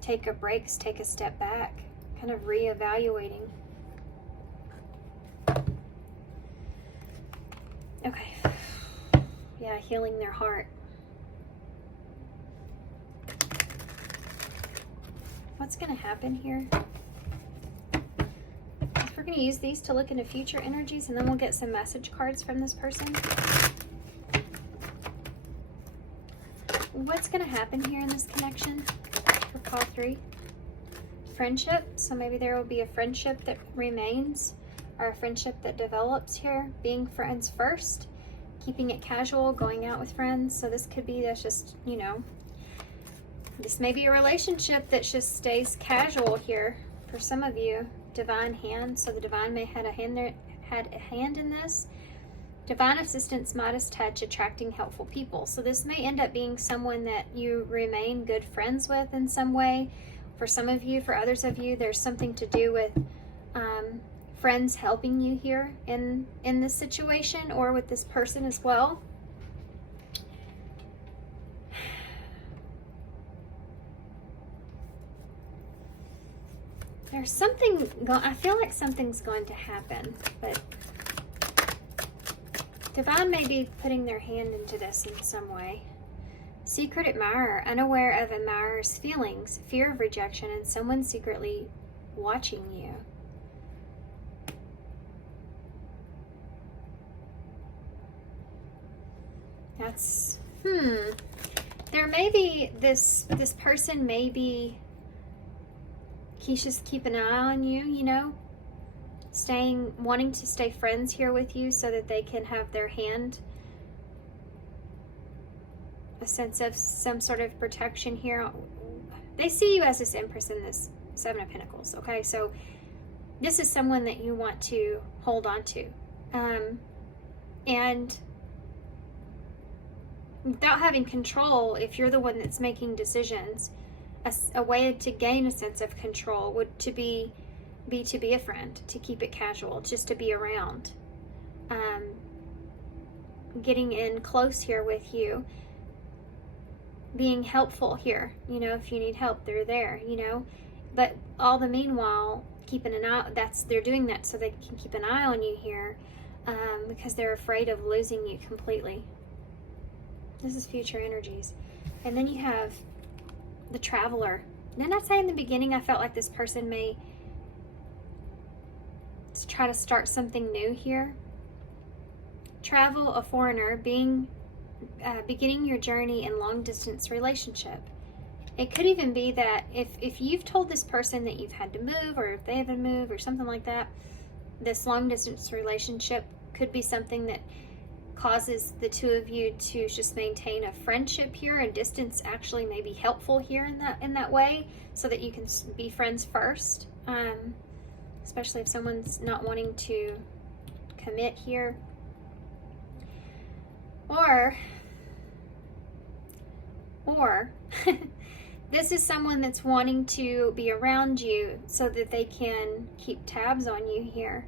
take a break, take a step back, kind of reevaluating. Okay. Yeah, healing their heart. What's going to happen here? We're going to use these to look into future energies, and then we'll get some message cards from this person. What's going to happen here in this connection for call 3? Friendship. So maybe there will be a friendship that remains, or a friendship that develops here. Being friends first, keeping it casual, going out with friends. So this could be, that's just, you know, this may be a relationship that just stays casual here for some of you. Divine hand. So the divine may had a hand in this. Divine assistance, Midas touch, attracting helpful people. So this may end up being someone that you remain good friends with in some way. For some of you, for others of you, there's something to do with friends helping you here in this situation, or with this person as well. There's something I feel like something's going to happen, but Divine may be putting their hand into this in some way. Secret admirer, unaware of admirer's feelings, fear of rejection, and someone secretly watching you. That's, there may be this person may be, he's just keeping an eye on you, you know, wanting to stay friends here with you so that they can have their hand, a sense of some sort of protection here. They see you as this Empress in this Seven of Pentacles, okay? So this is someone that you want to hold on to. And without having control, if you're the one that's making decisions, a way to gain a sense of control would to be a friend, to keep it casual, just to be around, getting in close here with you, being helpful here. You know, if you need help, they're there, you know. But all the meanwhile, keeping an eye, they're doing that so they can keep an eye on you here, because they're afraid of losing you completely. This is future energies. And then you have the traveler. Didn't I say in the beginning I felt like this person may try to start something new here? Travel, a foreigner, beginning your journey in long-distance relationship. It could even be that if you've told this person that you've had to move, or if they haven't moved or something like that, this long-distance relationship could be something that causes the two of you to just maintain a friendship here, and distance actually may be helpful here in that way, so that you can be friends first, especially if someone's not wanting to commit here. Or this is someone that's wanting to be around you so that they can keep tabs on you here,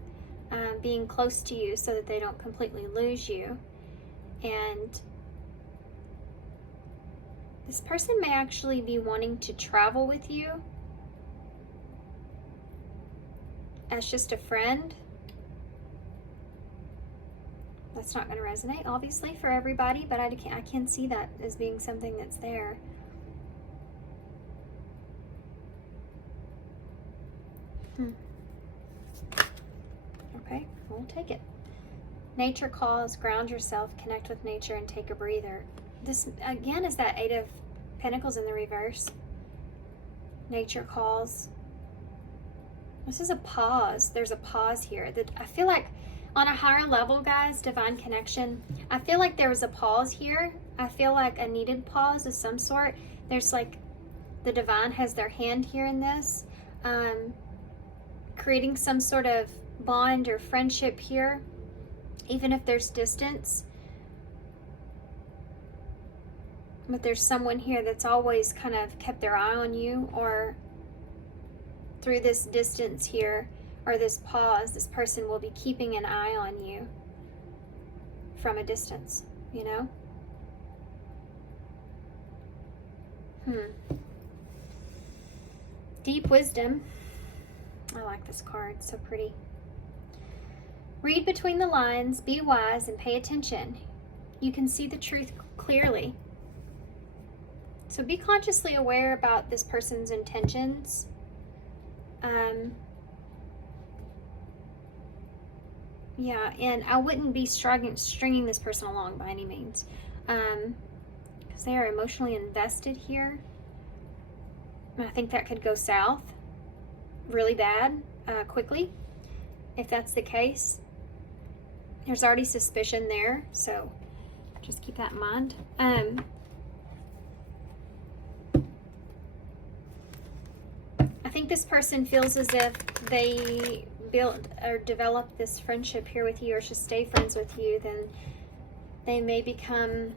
being close to you so that they don't completely lose you. And this person may actually be wanting to travel with you as just a friend. That's not going to resonate, obviously, for everybody, but I can see that as being something that's there. Okay, we'll take it. Nature calls, ground yourself, connect with nature, and take a breather. This, again, is that Eight of Pentacles in the reverse. Nature calls. This is a pause. There's a pause here. That I feel like on a higher level, guys, divine connection, I feel like there was a pause here. I feel like a needed pause of some sort. There's like the divine has their hand here in this, creating some sort of bond or friendship here, even if there's distance. But there's someone here that's always kind of kept their eye on you, or through this distance here, or this pause, this person will be keeping an eye on you from a distance, you know? Deep wisdom. I like this card, so pretty. Read between the lines, be wise, and pay attention. You can see the truth clearly. So be consciously aware about this person's intentions. Yeah, and I wouldn't be stringing this person along by any means, because they are emotionally invested here. And I think that could go south really bad quickly if that's the case. There's already suspicion there, so just keep that in mind. I think this person feels as if they build or develop this friendship here with you, or should stay friends with you, then they may become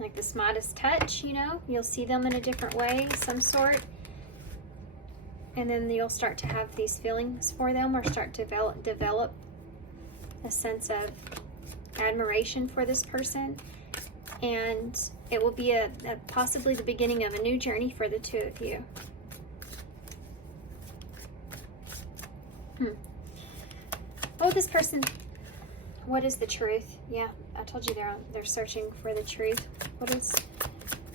like this Midas touch, you know? You'll see them in a different way, some sort. And then you'll start to have these feelings for them, or start to develop a sense of admiration for this person. And it will be possibly the beginning of a new journey for the two of you. Oh, this person, what is the truth? Yeah, I told you they're searching for the truth. What does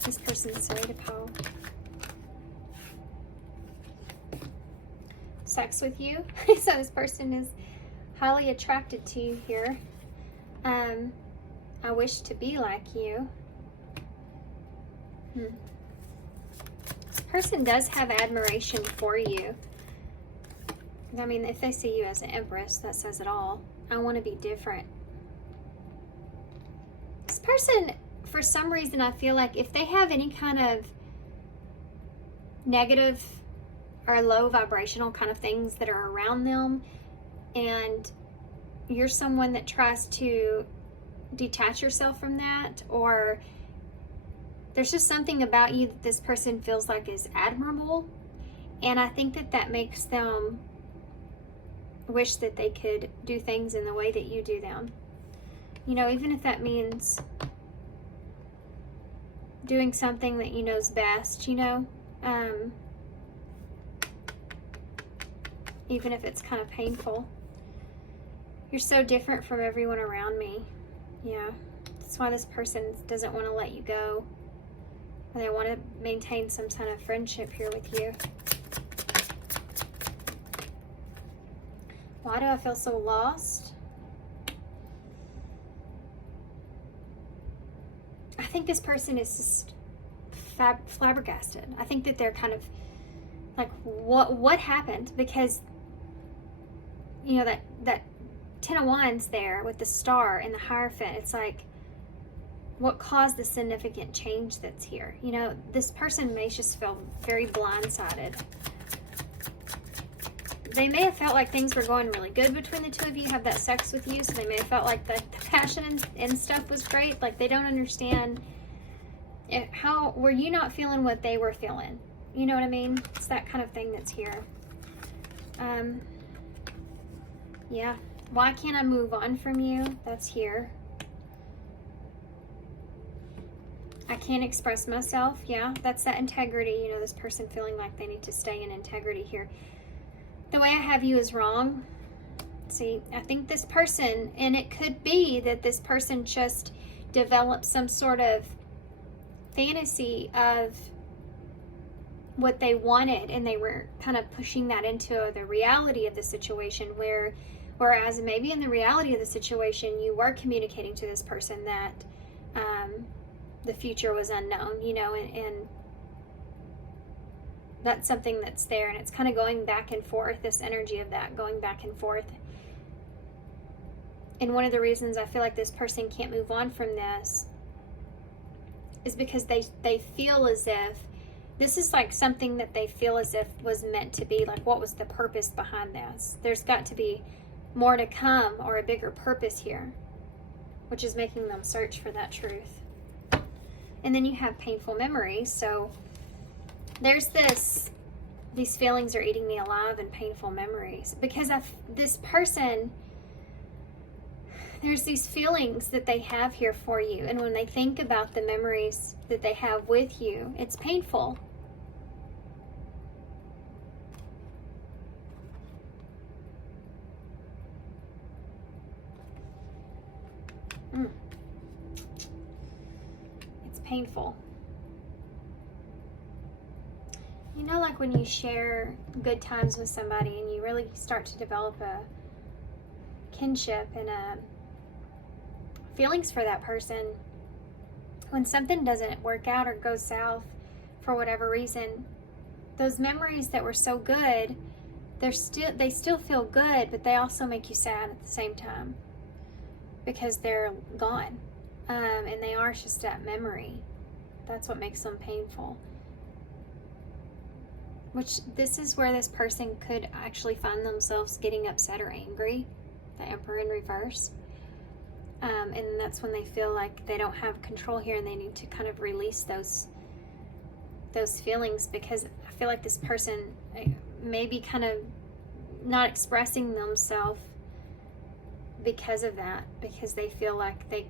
this person say to Paul? Sex with you. So this person is highly attracted to you here. I wish to be like you. This person does have admiration for you. I mean, if they see you as an empress, that says it all. I want to be different. This person, for some reason, I feel like if they have any kind of negative or low vibrational kind of things that are around them, and you're someone that tries to detach yourself from that, or there's just something about you that this person feels like is admirable, and I think that that makes them wish that they could do things in the way that you do them. You know, even if that means doing something that you know's best, you know, even if it's kind of painful. You're so different from everyone around me. Yeah, that's why this person doesn't want to let you go. They want to maintain some kind of friendship here with you. Why do I feel so lost? I think this person is just flabbergasted. I think that they're kind of like, what happened? Because, you know, that Ten of Wands there with the star and the Hierophant, it's like, what caused the significant change that's here? You know, this person may just feel very blindsided. They may have felt like things were going really good between the two of you, have that sex with you, so they may have felt like the passion and stuff was great. Like, they don't understand how, were you not feeling what they were feeling? You know what I mean? It's that kind of thing that's here. Yeah. Why can't I move on from you? That's here. I can't express myself. Yeah, that's that integrity. You know, this person feeling like they need to stay in integrity here. The way I have you is wrong. See, I think this person, and it could be that this person just developed some sort of fantasy of what they wanted, and they were kind of pushing that into the reality of the situation, whereas maybe in the reality of the situation, you were communicating to this person that the future was unknown, you know, and that's something that's there, and it's kind of going back and forth, this energy of that going back and forth. And one of the reasons I feel like this person can't move on from this is because they feel as if this is like something that they feel as if was meant to be. Like, what was the purpose behind this? There's got to be more to come, or a bigger purpose here, which is making them search for that truth. And then you have painful memories. So there's these feelings are eating me alive, and painful memories, because this person, there's these feelings that they have here for you, and when they think about the memories that they have with you, it's painful. It's painful. You know, like when you share good times with somebody and you really start to develop a kinship and feelings for that person, when something doesn't work out or goes south for whatever reason, those memories that were so good, they still feel good, but they also make you sad at the same time because they're gone, and they are just that memory. That's what makes them painful. Which, this is where this person could actually find themselves getting upset or angry. The Emperor in reverse. And that's when they feel like they don't have control here, and they need to kind of release those feelings, because I feel like this person may be kind of not expressing themselves because of that, because they feel like they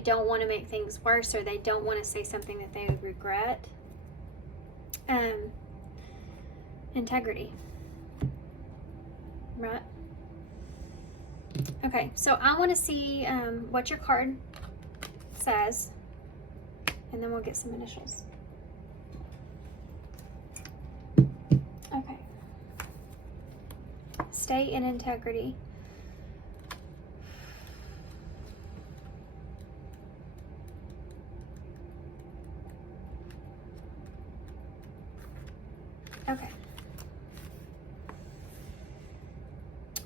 don't want to make things worse, or they don't want to say something that they would regret. Integrity. Right? Okay, so I want to see what your card says, and then we'll get some initials. Okay. Stay in integrity. Okay.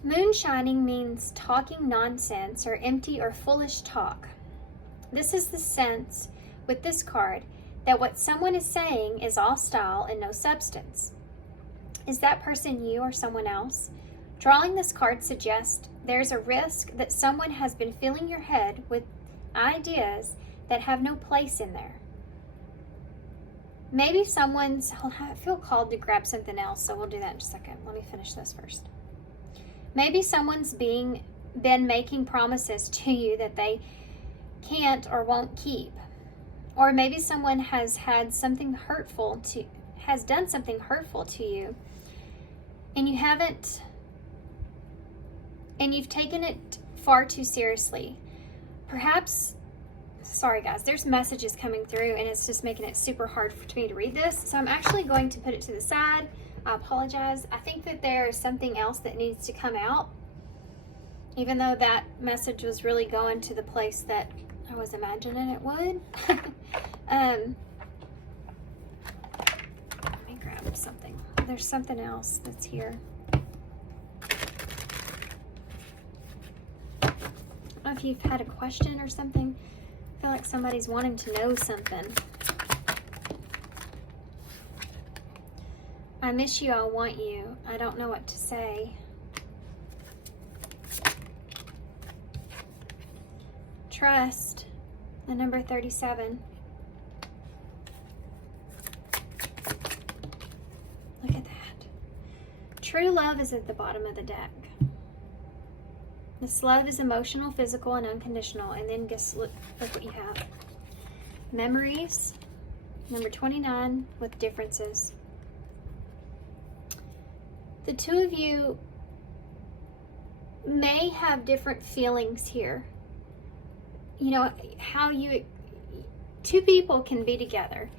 Moonshining means talking nonsense or empty or foolish talk. This is the sense with this card that what someone is saying is all style and no substance. Is that person you or someone else? Drawing this card suggests there's a risk that someone has been filling your head with ideas that have no place in there. Maybe someone's, I feel called to grab something else, so we'll do that in just a second. Let me finish this first. Maybe someone's been making promises to you that they can't or won't keep. Or maybe someone has done something hurtful to you, and you've taken it far too seriously. Perhaps, sorry guys, there's messages coming through and it's just making it super hard for me to read this. So I'm actually going to put it to the side. I apologize. I think that there is something else that needs to come out, even though that message was really going to the place that I was imagining it would. Let me grab something. There's something else that's here. I don't know if you've had a question or something. I feel like somebody's wanting to know something. I miss you, I want you. I don't know what to say. Trust, the number 37. Look at that. True love is at the bottom of the deck. This love is emotional, physical, and unconditional. And then look what you have. Memories, number 29, with differences. The two of you may have different feelings here. You know, two people can be together,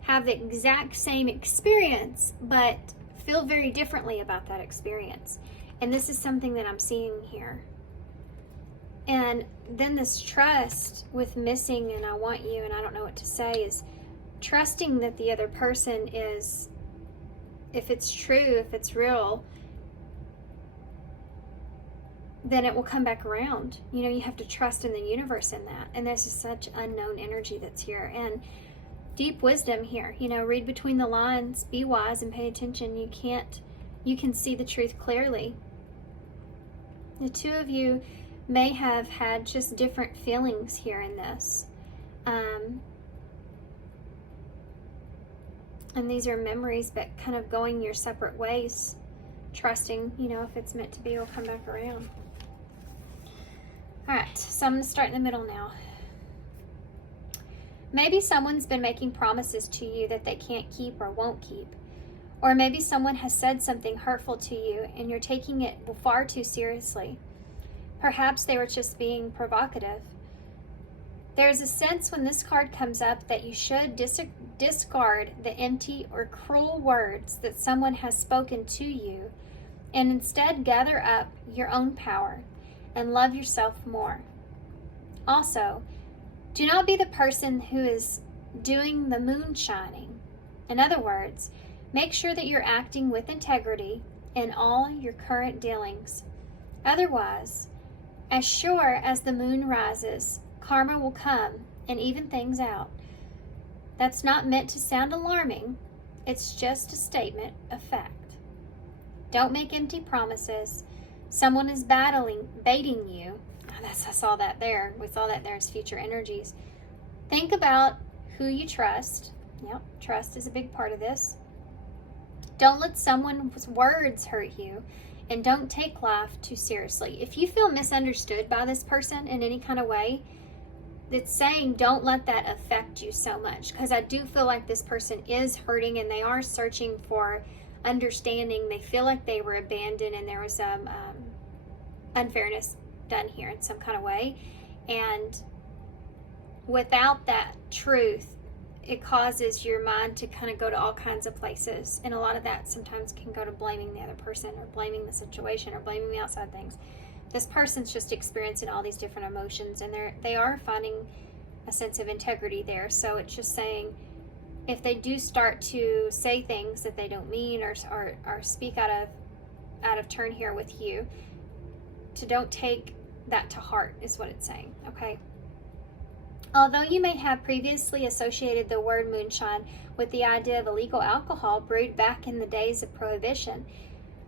have the exact same experience, but feel very differently about that experience. And this is something that I'm seeing here. And then this trust with missing and I want you and I don't know what to say is trusting that the other person is, if it's true, if it's real, then it will come back around. You know, you have to trust in the universe in that. And there's just such unknown energy that's here. And deep wisdom here. You know, read between the lines, be wise and pay attention. You can see the truth clearly. The two of you may have had just different feelings here in this. And these are memories, but kind of going your separate ways. Trusting, you know, if it's meant to be, it'll come back around. All right, so I'm going to start in the middle now. Maybe someone's been making promises to you that they can't keep or won't keep. Or maybe someone has said something hurtful to you and you're taking it far too seriously. Perhaps they were just being provocative. There's a sense when this card comes up that you should discard the empty or cruel words that someone has spoken to you and instead gather up your own power and love yourself more. Also, do not be the person who is doing the moonshining. In other words, make sure that you're acting with integrity in all your current dealings. Otherwise, as sure as the moon rises, karma will come and even things out. That's not meant to sound alarming. It's just a statement of fact. Don't make empty promises. Someone is baiting you. I saw that there. We saw that there as future energies. Think about who you trust. Yep, trust is a big part of this. Don't let someone's words hurt you. And don't take life too seriously. If you feel misunderstood by this person in any kind of way, it's saying don't let that affect you so much. Because I do feel like this person is hurting and they are searching for understanding. They feel like they were abandoned and there was some unfairness done here in some kind of way. And without that truth, it causes your mind to kind of go to all kinds of places. And a lot of that sometimes can go to blaming the other person or blaming the situation or blaming the outside things. This person's just experiencing all these different emotions and they are finding a sense of integrity there. So it's just saying if they do start to say things that they don't mean or speak out of turn here with you, to don't take that to heart is what it's saying, okay? Although you may have previously associated the word moonshine with the idea of illegal alcohol brewed back in the days of Prohibition,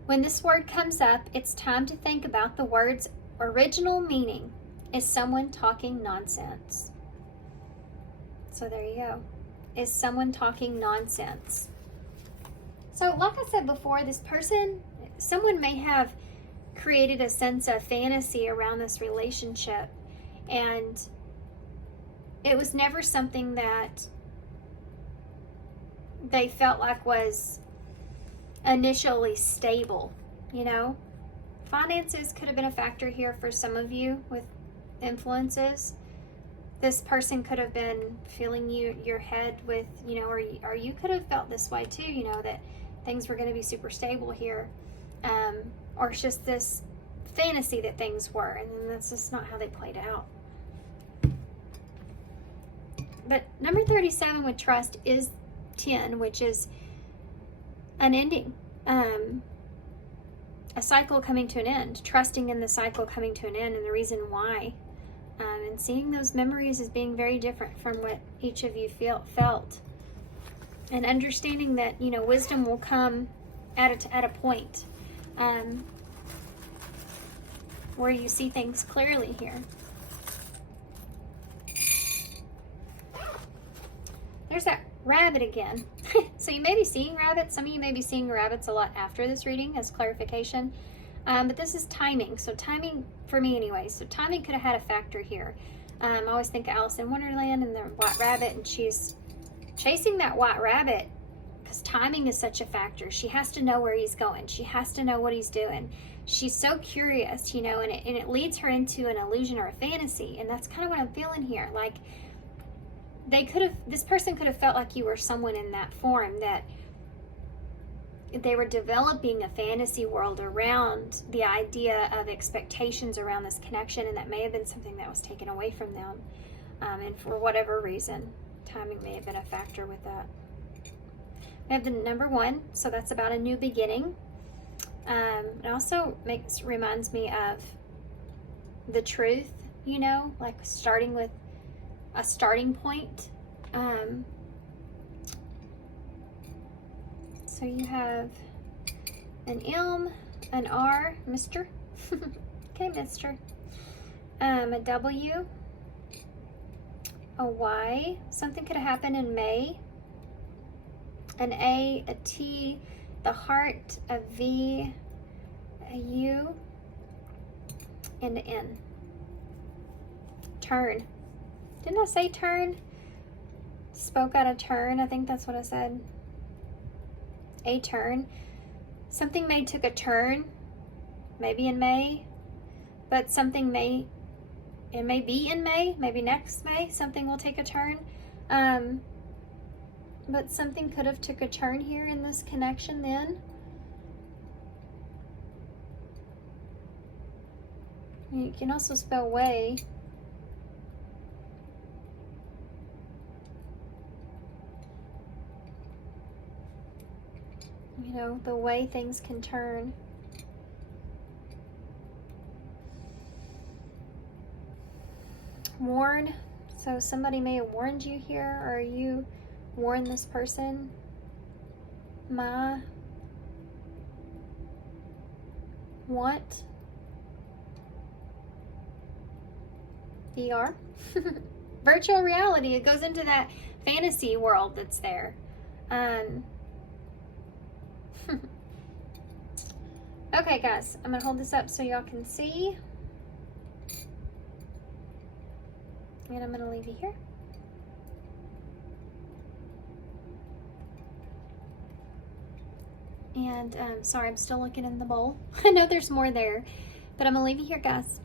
when this word comes up, it's time to think about the words original meaning is someone talking nonsense. So there you go. Is someone talking nonsense? So like I said before, this person, someone may have created a sense of fantasy around this relationship, and it was never something that they felt like was initially stable, you know? Finances could have been a factor here for some of you with influences. This person could have been filling your head with, you know, or you could have felt this way too, you know, that things were going to be super stable here. Or it's just this fantasy that things were, and then that's just not how they played out. But number 37 with trust is 10, which is an ending. A cycle coming to an end, trusting in the cycle coming to an end and the reason why. And seeing those memories as being very different from what each of you felt. And understanding that, you know, wisdom will come at a point where you see things clearly here. There's that rabbit again. So you may be seeing rabbits. Some of you may be seeing rabbits a lot after this reading as clarification. But this is timing. So timing, for me anyway, so timing could have had a factor here. I always think of Alice in Wonderland and the white rabbit, and she's chasing that white rabbit because timing is such a factor. She has to know where he's going. She has to know what he's doing. She's so curious, you know, and it leads her into an illusion or a fantasy. And that's kind of what I'm feeling here. Like, this person could have felt like you were someone in that form, that they were developing a fantasy world around the idea of expectations around this connection, and that may have been something that was taken away from them. And for whatever reason, timing may have been a factor with that. We have the number 1, so that's about a new beginning. It also reminds me of the truth, you know, like starting with a starting point. So you have an M, an R, Mr. Okay, Mr. A W, a Y. Something could have happened in May. An A, a T, the heart, a V, a U, and an N. Turn. Didn't I say turn? Spoke out a turn. I think that's what I said. A turn. Something may took a turn, maybe in May, but something may, it may be in May, maybe next May, something will take a turn. But something could have took a turn here in this connection then. You can also spell way. You know, the way things can turn. Warn. So somebody may have warned you here, or you warned this person. My. Want. VR. Virtual reality. It goes into that fantasy world that's there. Okay, guys, I'm gonna hold this up so y'all can see, and I'm gonna leave you here. And sorry, I'm still looking in the bowl. I know there's more there, but I'm gonna leave you here, guys.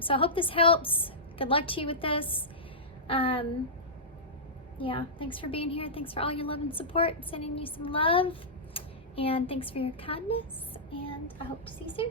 So I hope this helps. Good luck to you with this. Yeah, thanks for being here. Thanks for all your love and support. Sending you some love. And thanks for your kindness. And I hope to see you soon.